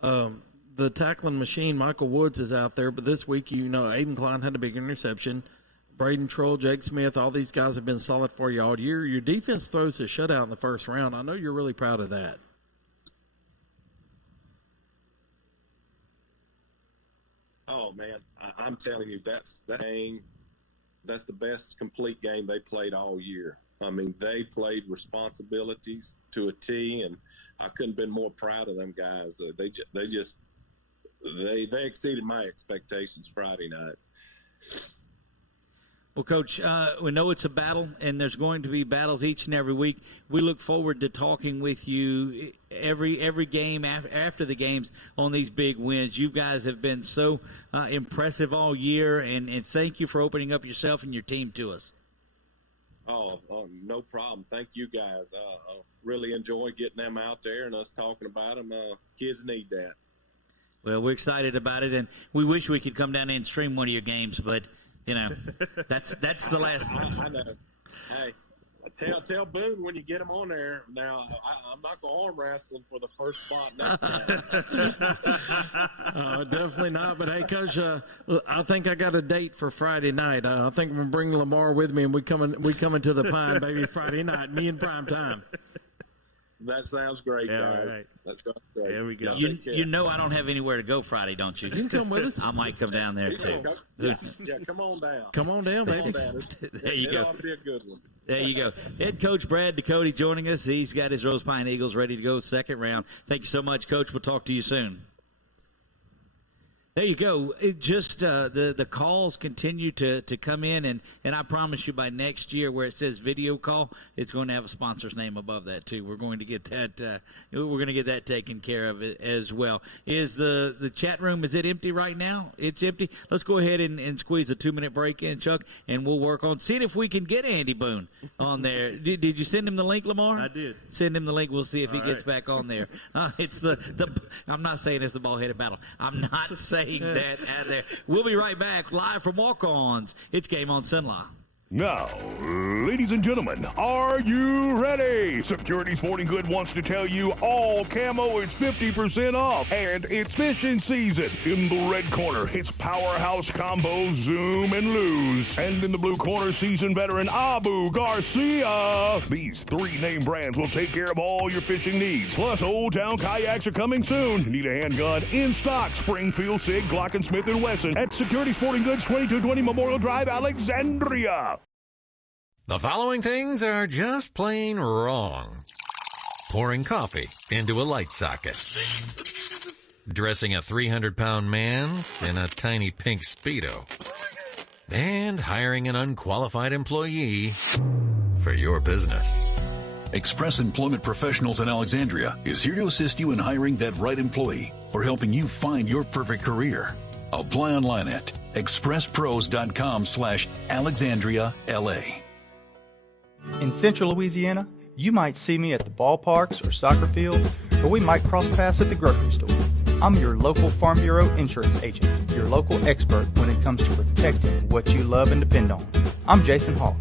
the tackling machine, Michael Woods, is out there. But this week, Aiden Klein had a big interception. Braden Troll, Jake Smith, all these guys have been solid for you all year. Your defense throws a shutout in the first round. I know you're really proud of that. Oh man, I'm telling you, that's the best complete game they played all year. I mean, they played responsibilities to a T, and I couldn't have been more proud of them guys. They exceeded my expectations Friday night. Well, Coach, we know it's a battle, and there's going to be battles each and every week. We look forward to talking with you every game after the games on these big wins. You guys have been so impressive all year, and thank you for opening up yourself and your team to us. Oh, no problem. Thank you guys. I really enjoy getting them out there and us talking about them. Kids need that. Well, we're excited about it, and we wish we could come down and stream one of your games, but that's the last. I know. Hey, tell Boone when you get him on there. Now, I'm not going to arm wrestle him for the first spot next time. Definitely not. But hey, Coach, I think I got a date for Friday night. I think I'm gonna bring LaMar with me, and we coming to the Pine, baby, Friday night. Me in prime time. That sounds great, guys. Right. That sounds great. There we go. You know I don't have anywhere to go Friday, don't you? You can come with us. I might come down there too. Yeah, come on down. Come on down, baby. There you go. It ought to be a good one. There you go. Head coach Brad Ducote joining us. He's got his Rose Pine Eagles ready to go second round. Thank you so much, Coach. We'll talk to you soon. There you go. It just the calls continue to come in, and I promise you by next year where it says video call, it's going to have a sponsor's name above that too. We're going to get that taken care of as well. Is the chat room, is it empty right now? It's empty. Let's go ahead and squeeze a 2-minute break in, Chuck, and we'll work on seeing if we can get Andy Boone on there. Did you send him the link, LaMar? I did. Send him the link. We'll see if he gets back on there. It's the I'm not saying it's the ball-headed battle. I'm not saying that out there. We'll be right back live from Walk-Ons. It's Game on CENLA. Now, ladies and gentlemen, are you ready? Security Sporting Good wants to tell you all camo is 50% off, and it's fishing season. In the red corner, it's Powerhouse Combo, Zoom, and Lose. And in the blue corner, seasoned veteran Abu Garcia. These 3 name brands will take care of all your fishing needs. Plus, Old Town Kayaks are coming soon. Need a handgun? In stock, Springfield, Sig, Glock, and Smith & Wesson at Security Sporting Goods, 2220 Memorial Drive, Alexandria. The following things are just plain wrong. Pouring coffee into a light socket. Dressing a 300-pound man in a tiny pink Speedo. And hiring an unqualified employee for your business. Express Employment Professionals in Alexandria is here to assist you in hiring that right employee or helping you find your perfect career. Apply online at expresspros.com/AlexandriaLA. In Central Louisiana, you might see me at the ballparks or soccer fields, or we might cross paths at the grocery store. I'm your local Farm Bureau insurance agent, your local expert when it comes to protecting what you love and depend on. I'm Jason Hawk.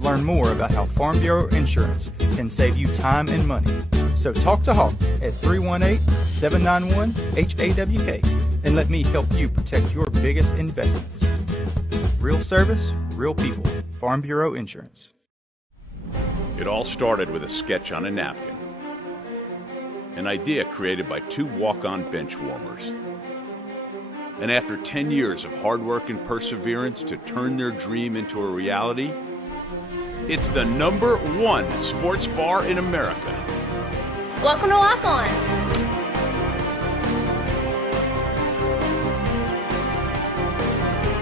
Learn more about how Farm Bureau insurance can save you time and money. So talk to Hawk at 318-791-HAWK and let me help you protect your biggest investments. Real service, real people. Farm Bureau Insurance. It all started with a sketch on a napkin. An idea created by 2 walk-on bench warmers. And after 10 years of hard work and perseverance to turn their dream into a reality, it's the #1 sports bar in America. Welcome to Walk On.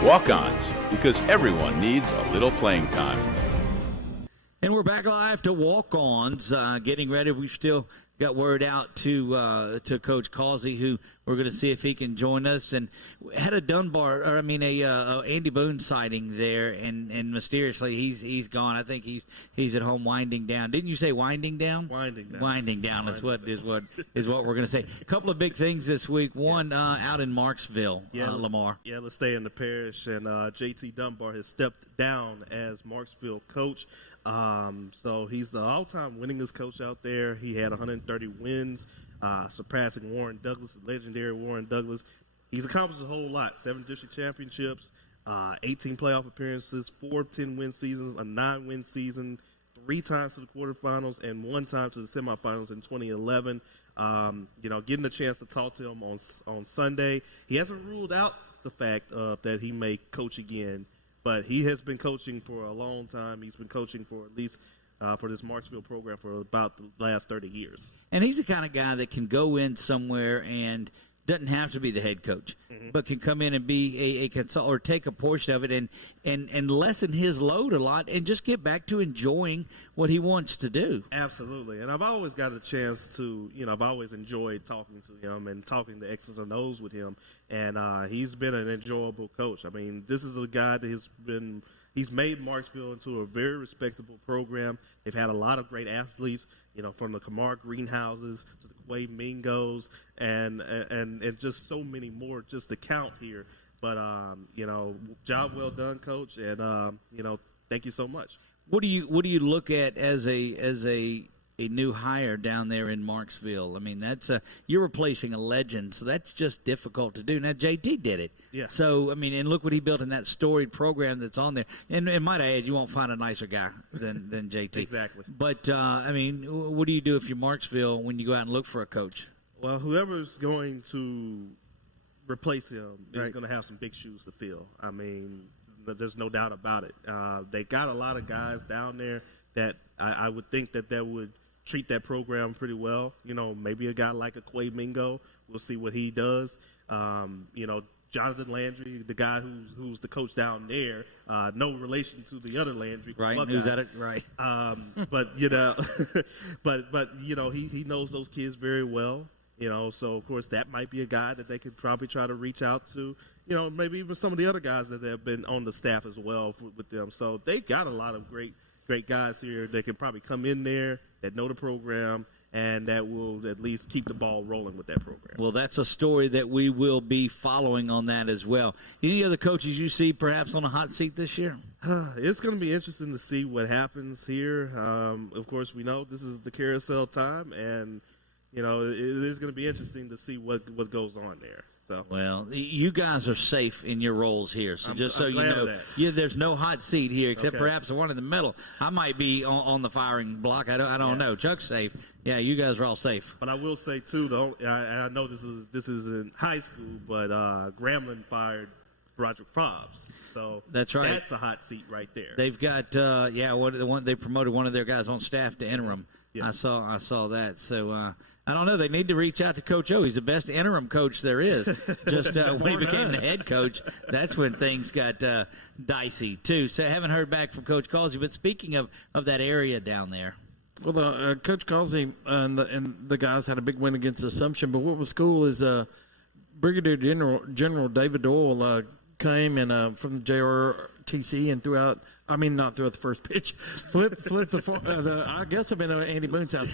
Walk-ons, because everyone needs a little playing time. And we're back live to walk-ons, getting ready. We've still got word out to Coach Causey, who we're going to see if he can join us. And had a Andy Boone sighting there, and mysteriously he's gone. I think he's at home winding down. Didn't you say winding down? Winding down is what we're going to say. A couple of big things this week. One out in Marksville, LaMar. Yeah, let's stay in the parish. And JT Dunbar has stepped down as Marksville coach. So he's the all-time winningest coach out there. He had 130 wins, surpassing Warren Douglas, the legendary Warren Douglas. He's accomplished a whole lot: 7 district championships, 18 playoff appearances, 4 10-win seasons, a 9-win season, 3 times to the quarterfinals, and 1 time to the semifinals in 2011. Getting a chance to talk to him on Sunday. He hasn't ruled out the fact that he may coach again. But he has been coaching for a long time. He's been coaching for at least for this Marksville program for about the last 30 years. And he's the kind of guy that can go in somewhere and doesn't have to be the head coach, but can come in and be a consultant or take a portion of it and lessen his load a lot and just get back to enjoying what he wants to do. Absolutely. And I've always got a chance to, I've always enjoyed talking to him and talking the X's and O's with him. And he's been an enjoyable coach. I mean, this is a guy that he's made Marksville into a very respectable program. They've had a lot of great athletes, from the Kamar Greenhouses to the Quay Mingos and just so many more just to count here. But, job well done, Coach, and, thank you so much. What do you look at as a new hire down there in Marksville? I mean, you're replacing a legend, so that's just difficult to do. Now, JT did it. Yeah. So, I mean, and look what he built in that storied program that's on there. And might I add, you won't find a nicer guy than JT. Exactly. But, what do you do if you're Marksville when you go out and look for a coach? Well, whoever's going to replace him is going to have some big shoes to fill. I mean, there's no doubt about it. They got a lot of guys down there that I would think that would treat that program pretty well. Maybe a guy like a Quay Mingo. We'll see what he does. Jonathan Landry, the guy who's the coach down there, no relation to the other Landry. Right, who's at it? Right. But he knows those kids very well. So of course that might be a guy that they could probably try to reach out to. Maybe even some of the other guys that have been on the staff as well with them. So they got a lot of great guys here that can probably come in there that know the program and that will at least keep the ball rolling with that program. Well, that's a story that we will be following on that as well. Any other coaches you see perhaps on a hot seat this year? It's going to be interesting to see what happens here. Of course, we know this is the carousel time, and it is going to be interesting to see what goes on there. So, well, you guys are safe in your roles here. So just so you know, there's no hot seat here except perhaps the one in the middle. I might be on the firing block. I don't know. Chuck's safe. Yeah, you guys are all safe. But I will say too, though, I know this is in high school, but Grambling fired Roger Fobbs. So that's right. That's a hot seat right there. They've got they promoted one of their guys on staff to interim. Yeah. I saw that. So I don't know. They need to reach out to Coach O. He's the best interim coach there is. Just when he became the head coach, that's when things got dicey too. So I haven't heard back from Coach Causey. But speaking of that area down there. Well, Coach Causey and the guys had a big win against Assumption. But what was cool is Brigadier General David Doyle came and from the JRTC and throughout. I mean, not throughout the first pitch. Flip the. I guess I've been at Andy Boone's house.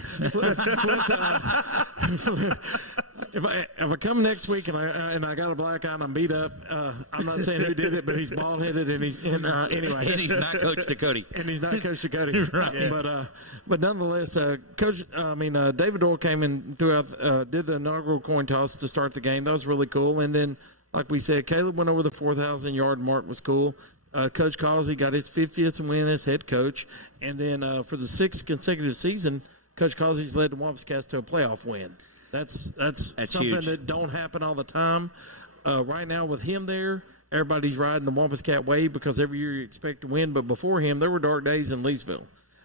If I come next week and I got a black eye and I'm beat up, I'm not saying who did it, but he's bald headed and he's anyway. And he's not Coach Ducote. And he's not Coach Ducote. Right. Yeah. But nonetheless, David Doyle came in throughout, did the inaugural coin toss to start the game. That was really cool. And then, like we said, Caleb went over the 4,000-yard mark. Was cool. Coach Causey got his 50th win as head coach. And then for the 6th consecutive season, Coach Causey's led the Wampus Cats to a playoff win. That's something huge. that don't happen all the time. Right now with him there, everybody's riding the Wampus Cat wave because every year you expect to win. But before him, there were dark days in Leesville.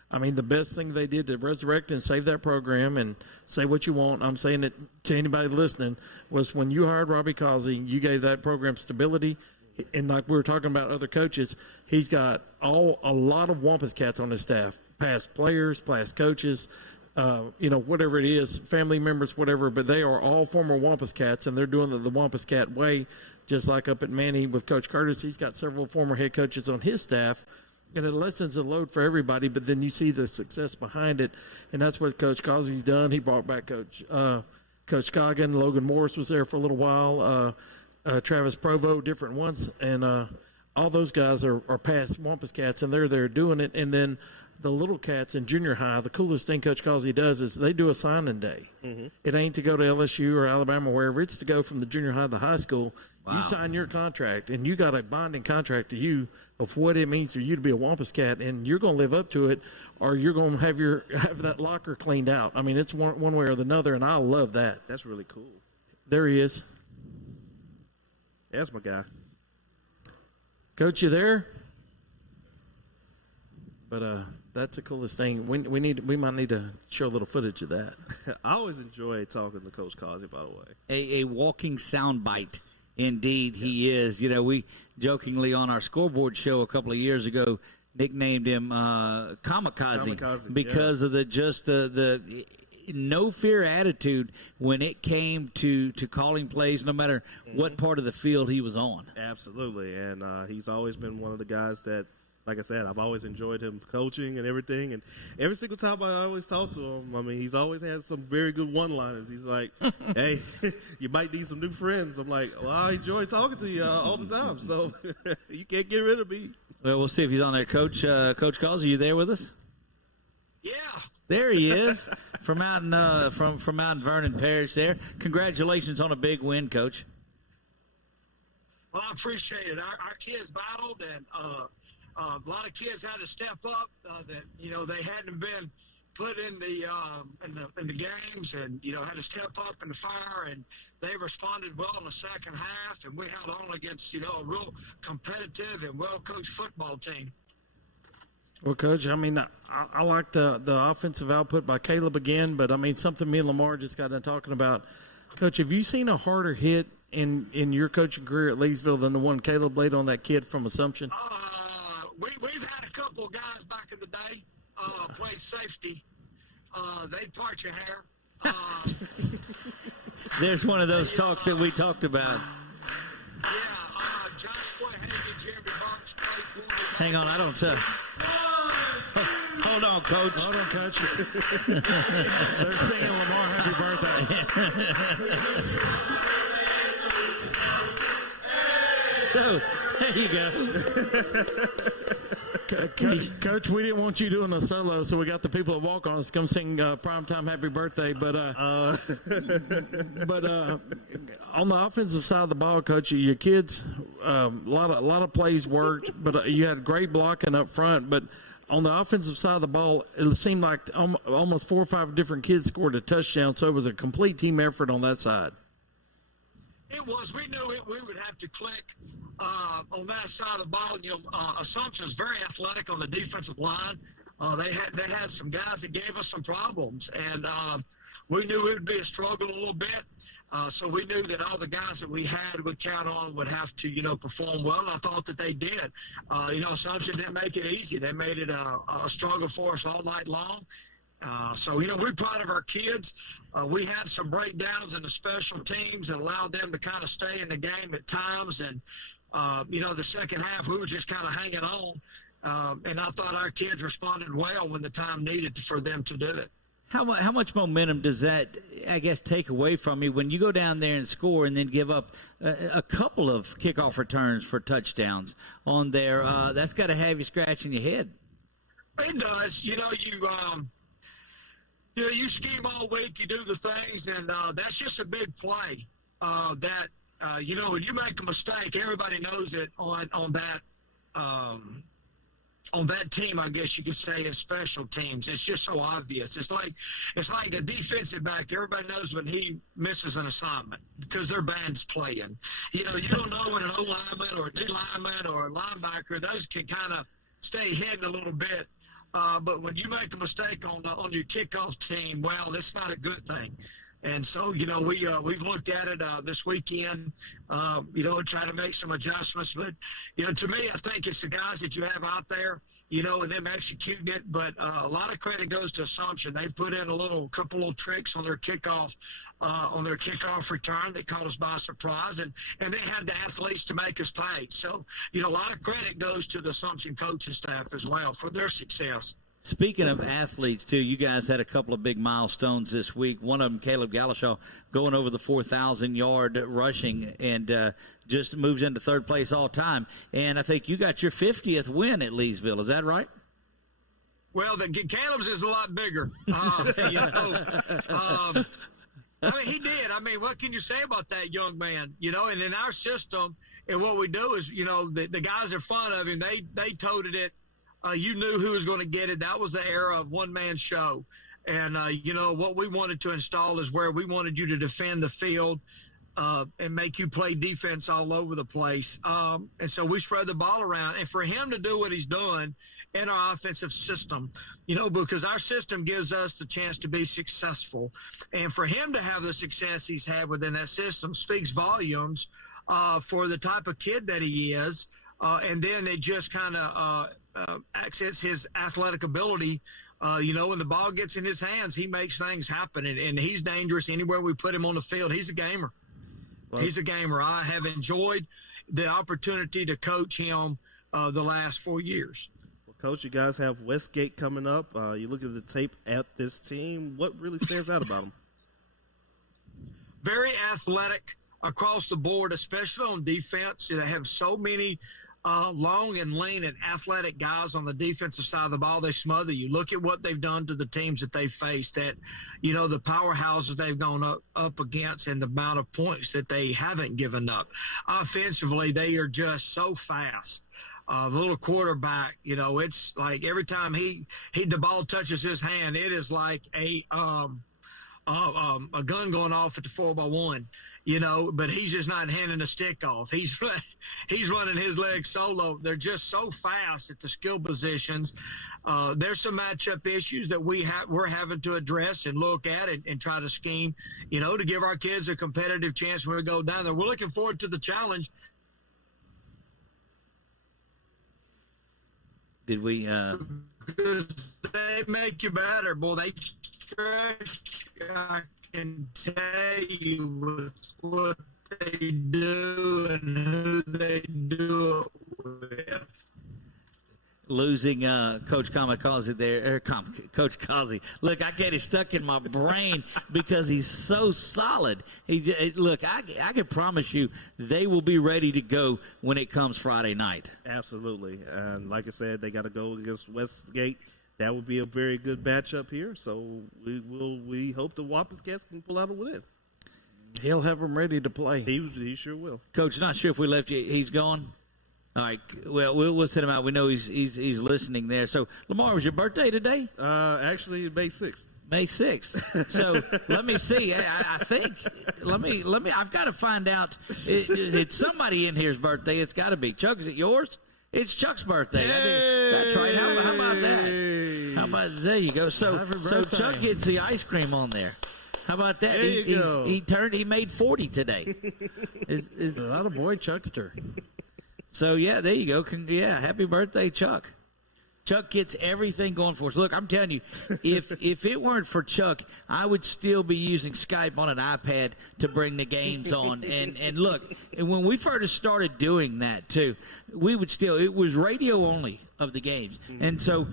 I mean, the best thing they did to resurrect and save that program and say what you want, I'm saying it to anybody listening, was when you hired Robbie Causey, you gave that program stability. And like we were talking about other coaches, he's got a lot of Wampus Cats on his staff, past players, past coaches, whatever it is, family members, whatever. But they are all former Wampus Cats, and they're doing the Wampus Cat way, just like up at Manny with Coach Curtis. He's got several former head coaches on his staff, and it lessens the load for everybody. But then you see the success behind it, and that's what Coach Causey's done. He brought back Coach Scoggin. Logan Morris was there for a little while. Travis Provo, different ones, and all those guys are past Wampus Cats, and they're there doing it. And then the little cats in junior high, the coolest thing Coach Causey does is they do a signing day. Mm-hmm. It ain't to go to LSU or Alabama or wherever. It's to go from the junior high to high school. Wow. You sign your contract, and you got a binding contract to you of what it means for you to be a Wampus Cat, and you're going to live up to it, or you're going to have that locker cleaned out. I mean, it's one way or another, and I love that. That's really cool. There he is. That's my guy. Coach, you there? But that's the coolest thing. We might need to show a little footage of that. I always enjoy talking to Coach Causey, by the way. A walking soundbite. Indeed, he is. We jokingly on our scoreboard show a couple of years ago nicknamed him Kamikaze because of the no fear attitude when it came to calling plays, no matter what part of the field he was on. Absolutely, and he's always been one of the guys that, like I said, I've always enjoyed him coaching and everything. And every single time I always talk to him, I mean, he's always had some very good one-liners. He's like, hey, you might need some new friends. I'm like, well, I enjoy talking to you all the time, so you can't get rid of me. Well, we'll see if he's on there. Coach Causey, are you there with us? Yeah. There he is from out in from out in Vernon Parish. There, congratulations on a big win, Coach. Well, I appreciate it. Our kids battled, and a lot of kids had to step up that they hadn't been put in the games, and had to step up in the fire, and they responded well in the second half, and we held on against a real competitive and well-coached football team. Well, Coach, I mean, I like the offensive output by Caleb again, but, I mean, something me and LaMar just got done talking about. Coach, have you seen a harder hit in your coaching career at Leesville than the one Caleb laid on that kid from Assumption? We've had a couple of guys back in the day played safety. They'd part your hair. There's one of those talks that we talked about. Yeah, Joshua Hagan, Jeremy Barks played for me. Hang on, I don't tell. Hold on, Coach. Hold on, Coach. They're singing LaMar happy birthday. So, there you go. Coach, we didn't want you doing a solo, so we got the people at walk-ons to come sing primetime happy birthday. But on the offensive side of the ball, Coach, your kids, a lot of plays worked, but you had great blocking up front. But on the offensive side of the ball, it seemed like almost 4 or 5 different kids scored a touchdown, so it was a complete team effort on that side. It was. We knew we would have to click on that side of the ball. Assumption's very athletic on the defensive line. They had some guys that gave us some problems, and we knew it would be a struggle a little bit. So we knew that all the guys that we had would count on would have to, perform well. I thought that they did. Assumption didn't make it easy. They made it a struggle for us all night long. So we're proud of our kids. We had some breakdowns in the special teams that allowed them to kind of stay in the game at times. And, the second half, we were just kind of hanging on. And I thought our kids responded well when the time needed for them to do it. How much momentum does that, I guess, take away from you when you go down there and score and then give up a couple of kickoff returns for touchdowns on there? That's got to have you scratching your head. It does. You scheme all week, you do the things, and that's just a big play. When you make a mistake, everybody knows it on that team. I guess you could say in special teams, it's just so obvious. It's like a defensive back. Everybody knows when he misses an assignment because their band's playing. You don't know when an O lineman or a D lineman or a linebacker, those can kind of stay hidden a little bit. But when you make a mistake on your kickoff team, well, that's not a good thing. And so, we've looked at it this weekend, try to make some adjustments. But, to me, I think it's the guys that you have out there, and them executing it. But a lot of credit goes to Assumption. They put in a couple little tricks on their kickoff return that caught us by surprise. And they had the athletes to make us pay. So, a lot of credit goes to the Assumption coaching staff as well for their success. Speaking of athletes, too, you guys had a couple of big milestones this week. One of them, Caleb Galashaw, going over the 4,000-yard rushing and just moves into third place all time. And I think you got your 50th win at Leesville. Is that right? Well, Caleb's is a lot bigger. He did. What can you say about that young man? And in our system, and what we do is, the guys in front of him, they toted it. You knew who was going to get it. That was the era of one-man show. And, what we wanted to install is where we wanted you to defend the field and make you play defense all over the place. And so we spread the ball around. And for him to do what he's doing in our offensive system, because our system gives us the chance to be successful. And for him to have the success he's had within that system speaks volumes for the type of kid that he is. And then it just kind of accents his athletic ability. When the ball gets in his hands, he makes things happen, and he's dangerous anywhere we put him on the field. He's a gamer. Well, he's a gamer. I have enjoyed the opportunity to coach him the last 4 years. Well, Coach, you guys have Westgate coming up. You look at the tape at this team. What really stands out about them? Very athletic across the board, especially on defense. They have so many long and lean and athletic guys on the defensive side of the ball. They smother you. Look at what they've done to the teams that they've faced, that, the powerhouses they've gone up against and the amount of points that they haven't given up. Offensively, they are just so fast. The little quarterback, it's like every time the ball touches his hand, it is like a gun going off at the 4x1. But he's just not handing the stick off. He's running his legs solo. They're just so fast at the skill positions. There's some matchup issues that we're having to address and look at and try to scheme, to give our kids a competitive chance when we go down there. We're looking forward to the challenge. Did we? Because they make you better, boy. They stretch. I can tell you with what they do and who they do it with. losing Coach Kamikaze there, Coach Kazi. Look, I get it stuck in my brain because he's so solid. Look, I can promise you they will be ready to go when it comes Friday night. Absolutely. And like I said, they got to go against Westgate. That would be a very good matchup here. So we hope the Wampus Cats can pull out a win. He'll have them ready to play. He sure will. Coach, not sure if we left you. He's gone. All right. Well, we'll send him out. We know he's listening there. So, LaMar, was your birthday today? Actually, May 6th. May 6th. So let me see. I think let me. I've got to find out. It's somebody in here's birthday. It's got to be Chuck. Is it yours? It's Chuck's birthday. That's right. How about that? How about there you go. So Chuck gets the ice cream on there. How about that? He made 40 today. Is a lot of boy Chuckster. So yeah, there you go. Happy birthday, Chuck. Chuck gets everything going for us. Look, I'm telling you, if it weren't for Chuck, I would still be using Skype on an iPad to bring the games on. And look, when we first started doing that too, it was radio only of the games. Mm-hmm. And so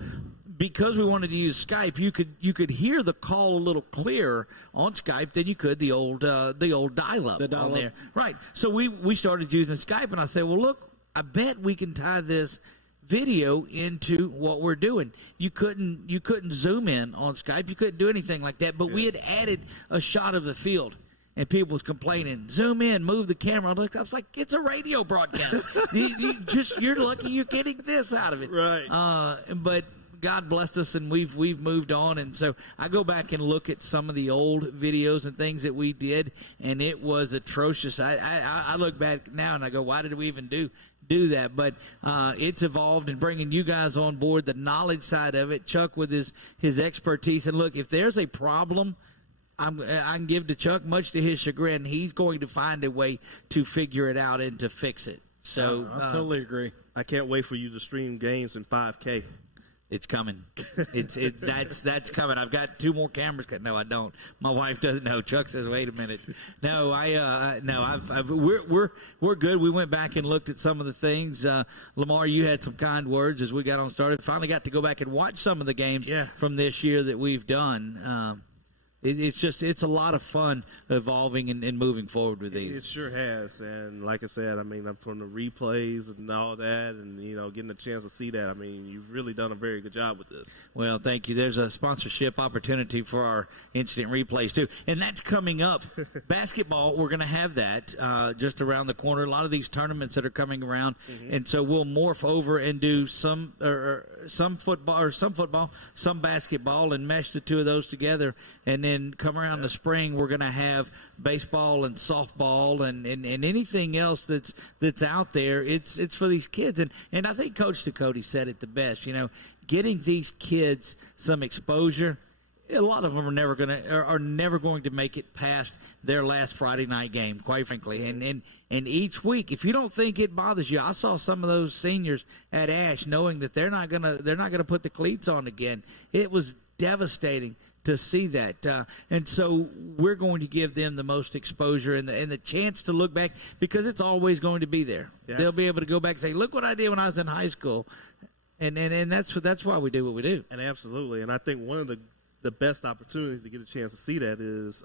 because we wanted to use Skype, you could hear the call a little clearer on Skype than you could the old dial-up on there. Right. So we started using Skype, and I said, well, look, I bet we can tie this video into what we're doing. You couldn't zoom in on Skype. You couldn't do anything like that. But we had added a shot of the field, and people was complaining, zoom in, move the camera. I was like, it's a radio broadcast. You're lucky you're getting this out of it. Right. But God blessed us, and we've moved on. And so I go back and look at some of the old videos and things that we did, and it was atrocious. I look back now and I go, why did we even do that? But it's evolved, and bringing you guys on board, the knowledge side of it, Chuck with his expertise. And look, if there's a problem, I can give to Chuck, much to his chagrin, he's going to find a way to figure it out and to fix it. So I totally agree. I can't wait for you to stream games in 5K. It's coming. That's coming. I've got 2 more cameras. No, I don't. My wife doesn't know. Chuck says, "Wait a minute." No, we're good. We went back and looked at some of the things. LaMar, you had some kind words as we got on started. Finally got to go back and watch some of the games from this year that we've done. It's a lot of fun evolving and moving forward with these. It sure has, and like I said, I mean, from the replays and all that, and getting a chance to see that, I mean, you've really done a very good job with this. Well, thank you. There's a sponsorship opportunity for our instant replays too, and that's coming up. Basketball, we're going to have that just around the corner. A lot of these tournaments that are coming around, and so we'll morph over and do some football, some basketball, and mesh the two of those together, and then come around the spring, we're going to have baseball and softball and anything else that's out there. It's for these kids, and I think Coach Ducote said it the best. Getting these kids some exposure. A lot of them are never going to make it past their last Friday night game, quite frankly. And each week, if you don't think it bothers you, I saw some of those seniors at Ash knowing that they're not gonna put the cleats on again. It was devastating to see that, and so we're going to give them the most exposure and the chance to look back, because it's always going to be there. Yes. They'll be able to go back and say, "Look what I did when I was in high school," and that's why we do what we do. And absolutely, and I think one of the best opportunities to get a chance to see that is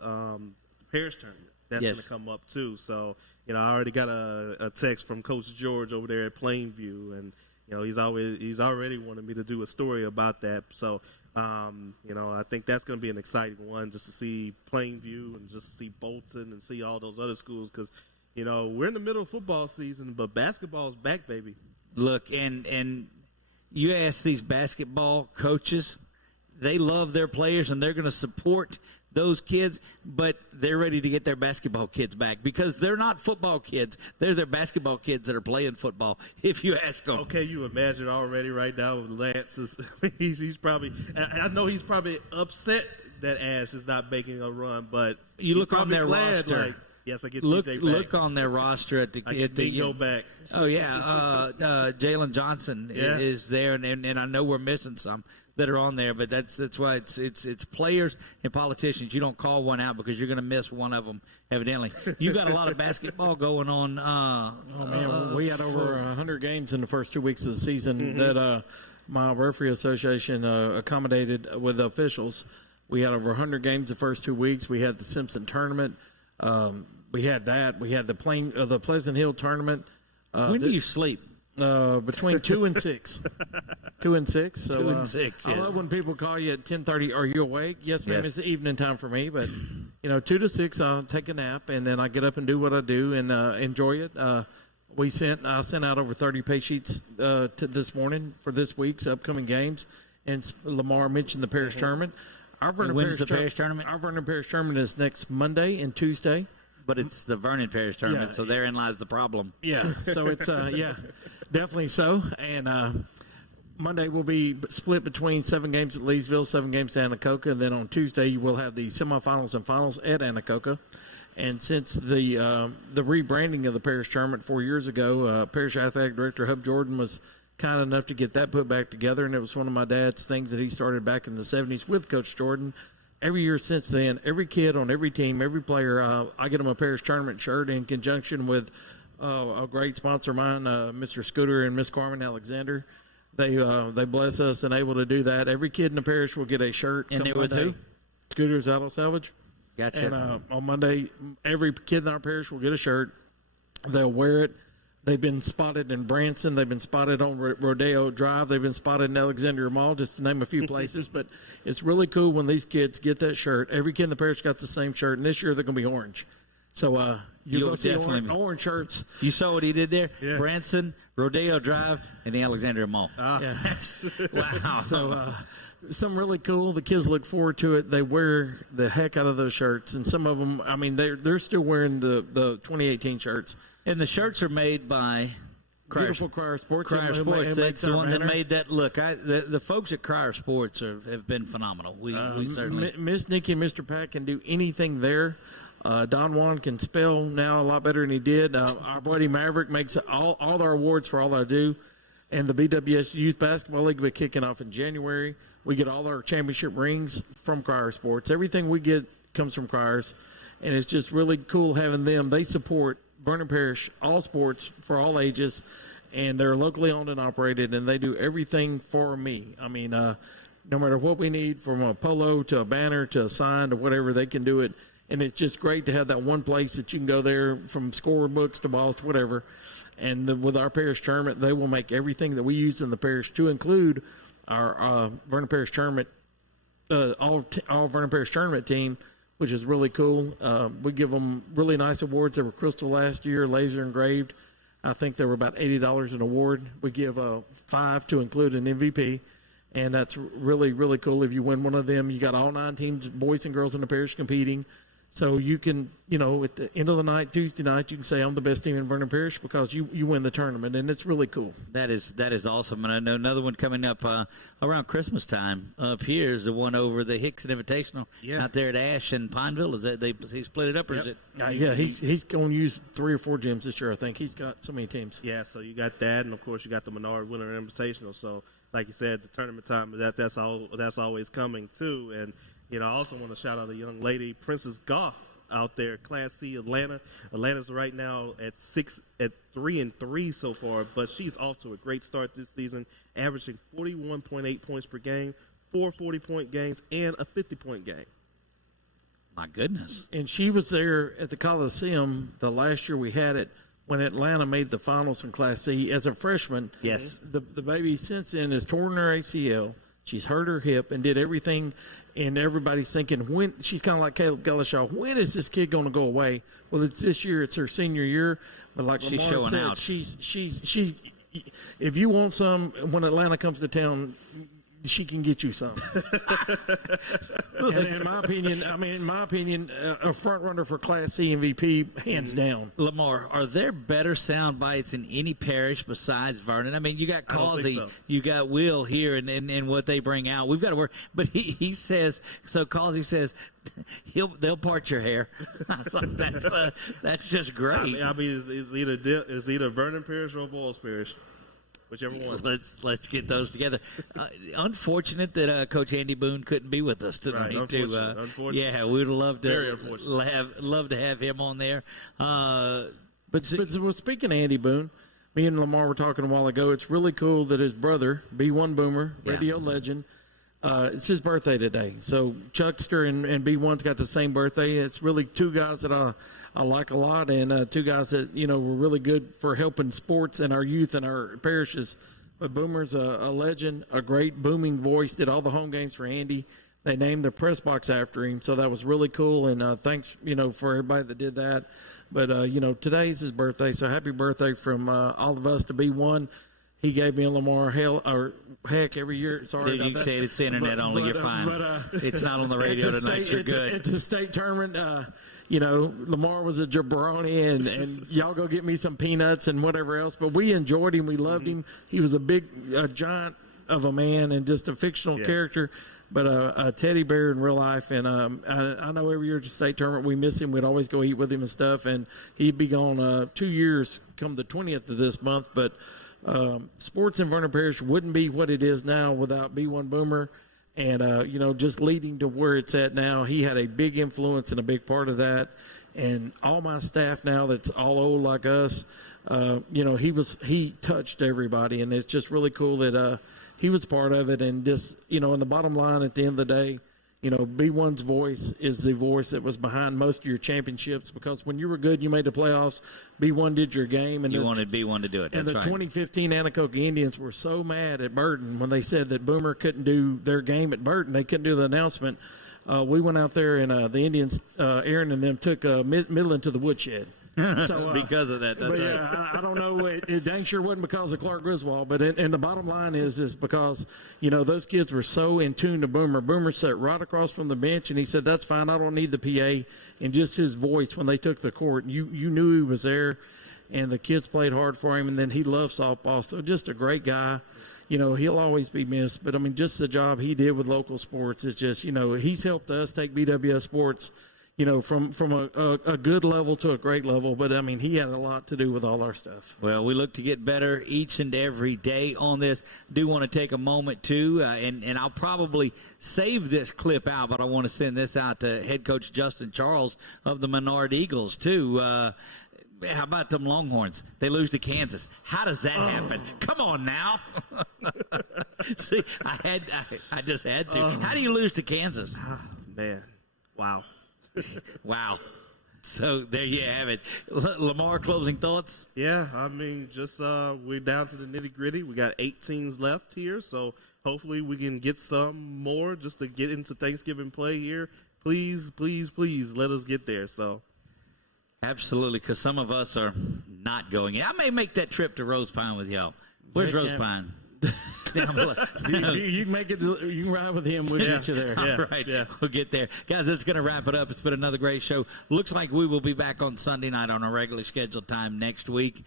Parish tournament. That's going to come up too. So I already got a text from Coach George over there at Plainview, and he's already wanted me to do a story about that. So. I think that's going to be an exciting one, just to see Plainview and just to see Bolton and see all those other schools, because, we're in the middle of football season, but basketball's back, baby. Look, and you ask these basketball coaches, they love their players and they're going to support those kids, but they're ready to get their basketball kids back, because they're not football kids. They're their basketball kids that are playing football, if you ask them. Okay, you imagine already right now with Lance. He's probably – I know he's probably upset that Ash is not making a run, but you look on their roster. Yes, I get look back. On their roster at the go back. Oh yeah, Jalen Johnson is there, and I know we're missing some that are on there, but that's why it's players and politicians. You don't call one out because you're going to miss one of them. Evidently, you got a lot of basketball going on. We had over 100 games in the first 2 weeks of the season that my referee association accommodated with the officials. We had over 100 games the first 2 weeks. We had the Simpson tournament. We had that. We had the Pleasant Hill tournament. When do you sleep? Between 2 and 6. 2 and 6. So, 2 and 6. I love when people call you at 10:30. Are you awake? Yes, ma'am. Yes. It's the evening time for me. But 2 to 6, I'll take a nap, and then I get up and do what I do and enjoy it. I sent out over 30 pay sheets this morning for this week's upcoming games. And LaMar mentioned the parish tournament. When's the parish tournament? Our Vernon Parish tournament is next Monday and Tuesday. But it's the Vernon Parish tournament, Yeah. so therein lies the problem. Yeah, so it's definitely so. And Monday will be split between 7 games at Leesville, 7 games at Anacoca, and then on Tuesday you will have the semifinals and finals at Anacoca. And since the rebranding of the parish tournament 4 years ago, Parish Athletic Director Hub Jordan was kind enough to get that put back together, and it was one of my dad's things that he started back in the 70s with Coach Jordan. Every year since then, every kid on every team, every player, I get them a parish tournament shirt in conjunction with a great sponsor of mine, Mr. Scooter and Miss Carmen Alexander. They bless us and able to do that. Every kid in the parish will get a shirt. And they're with who? Scooter's Auto Salvage. Gotcha. And on Monday, every kid in our parish will get a shirt. They'll wear it. They've been spotted in Branson. They've been spotted on Rodeo Drive. They've been spotted in Alexandria Mall, just to name a few places. But it's really cool when these kids get that shirt. Every kid in the parish got the same shirt, and this year they're going to be orange. So you're going to see orange shirts. You saw what he did there? Yeah. Branson, Rodeo Drive, and the Alexandria Mall. Yeah. Wow. So something really cool. The kids look forward to it. They wear the heck out of those shirts, and some of them, I mean, they're still wearing the 2018 shirts. And the shirts are made by Beautiful Crier Sports. Crier Sports. That's the one that made that look. The folks at Crier Sports have been phenomenal. We certainly. Miss Nikki and Mr. Pat can do anything there. Don Juan can spell now a lot better than he did. Our buddy Maverick makes all our awards for all I do. And the BWS Youth Basketball League will be kicking off in January. We get all our championship rings from Crier Sports. Everything we get comes from Criers. And it's just really cool having them. They support Vernon Parish, all sports for all ages, and they're locally owned and operated, and they do everything for me. I mean, no matter what we need, from a polo to a banner to a sign to whatever, they can do it. And it's just great to have that one place that you can go there, from scorebooks to balls to whatever. And with our parish tournament, they will make everything that we use in the parish, to include our Vernon Parish tournament, all Vernon Parish tournament team, which is really cool. We give them really nice awards. They were crystal last year, laser engraved. I think they were about $80 an award. We give 5 to include an MVP, and that's really, really cool. If you win one of them, you got all 9 teams, boys and girls in the parish, competing. So you can, at the end of the night, Tuesday night, you can say, I'm the best team in Vernon Parish, because you win the tournament, and it's really cool. That is awesome. And I know another one coming up around Christmas time up here is the one over the Hickson Invitational out there at Ash and Pineville. Is that he split it up, or is it? Yeah, he's going to use 3 or 4 gyms this year, I think. He's got so many teams. Yeah, so you got that, and of course you got the Menard Winter Invitational. So, like you said, the tournament time, that's always coming too. And I also want to shout out a young lady, Princess Goff, out there, Class C Atlanta. Atlanta's right now at 3-3 so far, but she's off to a great start this season, averaging 41.8 points per game, 4 40-point games, and a 50-point game. My goodness. And she was there at the Coliseum the last year we had it, when Atlanta made the finals in Class C as a freshman. Yes. The baby since then has torn her ACL. She's hurt her hip and did everything, and everybody's thinking, when she's kind of like Caleb Gellishaw, when is this kid going to go away? Well, it's this year. It's her senior year. But like she's LaMar showing said, out. She's. If you want some, when Atlanta comes to town, she can get you some. And in my opinion, a front runner for Class C MVP, hands down. LaMar, are there better sound bites in any parish besides Vernon? I mean, you got Causey, you got Will here, and what they bring out. We've got to work. But he says, so Causey says, they'll part your hair. So that's just great. I mean, it's either Vernon Parish or Boyles Parish. Whichever one. Let's get those together. Unfortunate that Coach Andy Boone couldn't be with us tonight. Right, unfortunate. Yeah, we'd love to have him on there. But speaking of Andy Boone, me and LaMar were talking a while ago. It's really cool that his brother, B1 Boomer, radio legend, it's his birthday today. So Chuckster and B1's got the same birthday. It's really two guys that I like a lot, and two guys that, were really good for helping sports and our youth and our parishes. But Boomer's a legend, a great booming voice, did all the home games for Andy. They named the press box after him, so that was really cool. And thanks, for everybody that did that. But, today's his birthday, so happy birthday from all of us to B1. He gave me a LaMar heck every year. Sorry Dude, about you that. say it's internet only. You're fine. It's not on the radio tonight. You're good. At the state tournament, LaMar was a jabroni, and y'all go get me some peanuts and whatever else. But we enjoyed him. We loved him. He was a giant of a man and just a fictional character, but a teddy bear in real life. And I know every year at the state tournament we miss him. We'd always go eat with him and stuff. And he'd be gone 2 years come the 20th of this month. But sports in Vernon Parish wouldn't be what it is now without B1 Boomer. And, just leading to where it's at now, he had a big influence and a big part of that. And all my staff now that's all old like us, he touched everybody. And it's just really cool that he was part of it. And just, and the bottom line at the end of the day, B1's voice is the voice that was behind most of your championships, because when you were good, you made the playoffs. B1 did your game. And you wanted B1 to do it. That's and the right. 2015 Anacoca Indians were so mad at Burton when they said that Boomer couldn't do their game at Burton. They couldn't do the announcement. We went out there, and the Indians, Aaron and them, took Midland to the woodshed. So, because of that, that's right. Yeah, I don't know. It dang sure wasn't because of Clark Griswold, but and the bottom line is because those kids were so in tune to Boomer. Boomer sat right across from the bench, and he said, "That's fine. I don't need the PA." And just his voice when they took the court, you knew he was there, and the kids played hard for him. And then he loved softball, so just a great guy. He'll always be missed. But I mean, just the job he did with local sports is just he's helped us take BWS sports. From a good level to a great level. But, I mean, he had a lot to do with all our stuff. Well, we look to get better each and every day on this. Do want to take a moment, too, and I'll probably save this clip out, but I want to send this out to head coach Justin Charles of the Menard Eagles, too. How about them Longhorns? They lose to Kansas. How does that happen? Come on now. See, I just had to. How do you lose to Kansas? Man, wow. Wow. So there you have it. LaMar, closing thoughts? Yeah, I mean, just we're down to the nitty-gritty. We got 8 teams left here, so hopefully we can get some more just to get into Thanksgiving play here. Please, please, please let us get there. So, absolutely, because some of us are not going. I may make that trip to Rose Pine with y'all. Where's Rose Pine? Down below. You can make it. You can ride with him. We'll get you there. All right, we'll get there, guys. That's going to wrap it up. It's been another great show. Looks like we will be back on Sunday night on our regularly scheduled time next week.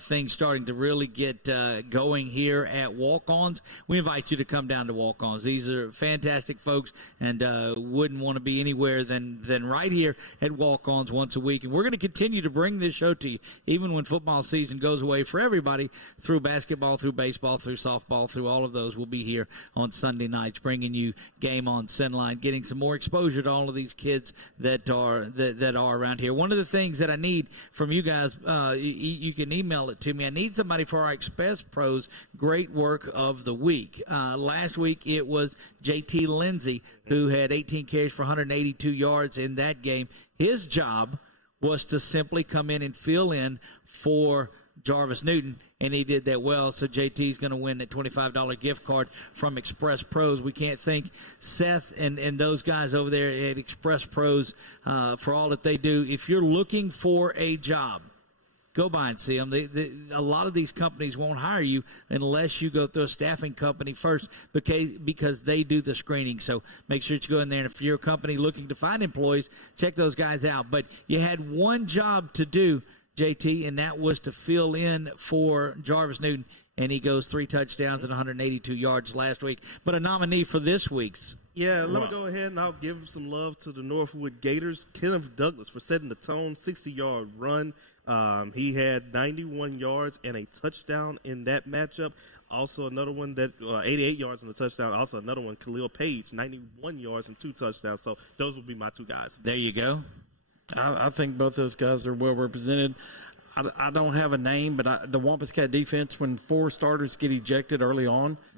Things starting to really get going here at Walk-Ons. We invite you to come down to Walk-Ons. These are fantastic folks, and wouldn't want to be anywhere than right here at Walk-Ons once a week. And we're going to continue to bring this show to you, even when football season goes away for everybody, through basketball, through baseball, through softball, through all of those. We'll be here on Sunday nights bringing you Game on CENLA, getting some more exposure to all of these kids that are around here. One of the things that I need from you guys, you can email it to me. I need somebody for our Express Pros Great Work of the Week. Last week it was JT Lindsay, who had 18 carries for 182 yards in that game. His job was to simply come in and fill in for Jarvis Newton, and he did that well. So JT's going to win that $25 gift card from Express Pros. We can't thank Seth and those guys over there at Express Pros for all that they do. If you're looking for a job, go by and see them. A lot of these companies won't hire you unless you go through a staffing company first, because they do the screening. So make sure that you go in there. And if you're a company looking to find employees, check those guys out. But you had one job to do, JT, and that was to fill in for Jarvis Newton, and he goes 3 touchdowns and 182 yards last week. But a nominee for this week's. Yeah, let me go ahead and I'll give some love to the Northwood Gators. Kenneth Douglas for setting the tone, 60-yard run. He had 91 yards and a touchdown in that matchup. Also another one that 88 yards and a touchdown. Also another one, Khalil Page, 91 yards and 2 touchdowns. So those would be my 2 guys. There you go. I think both those guys are well represented. I don't have a name, but the Wampus Cat defense, when 4 starters get ejected early on,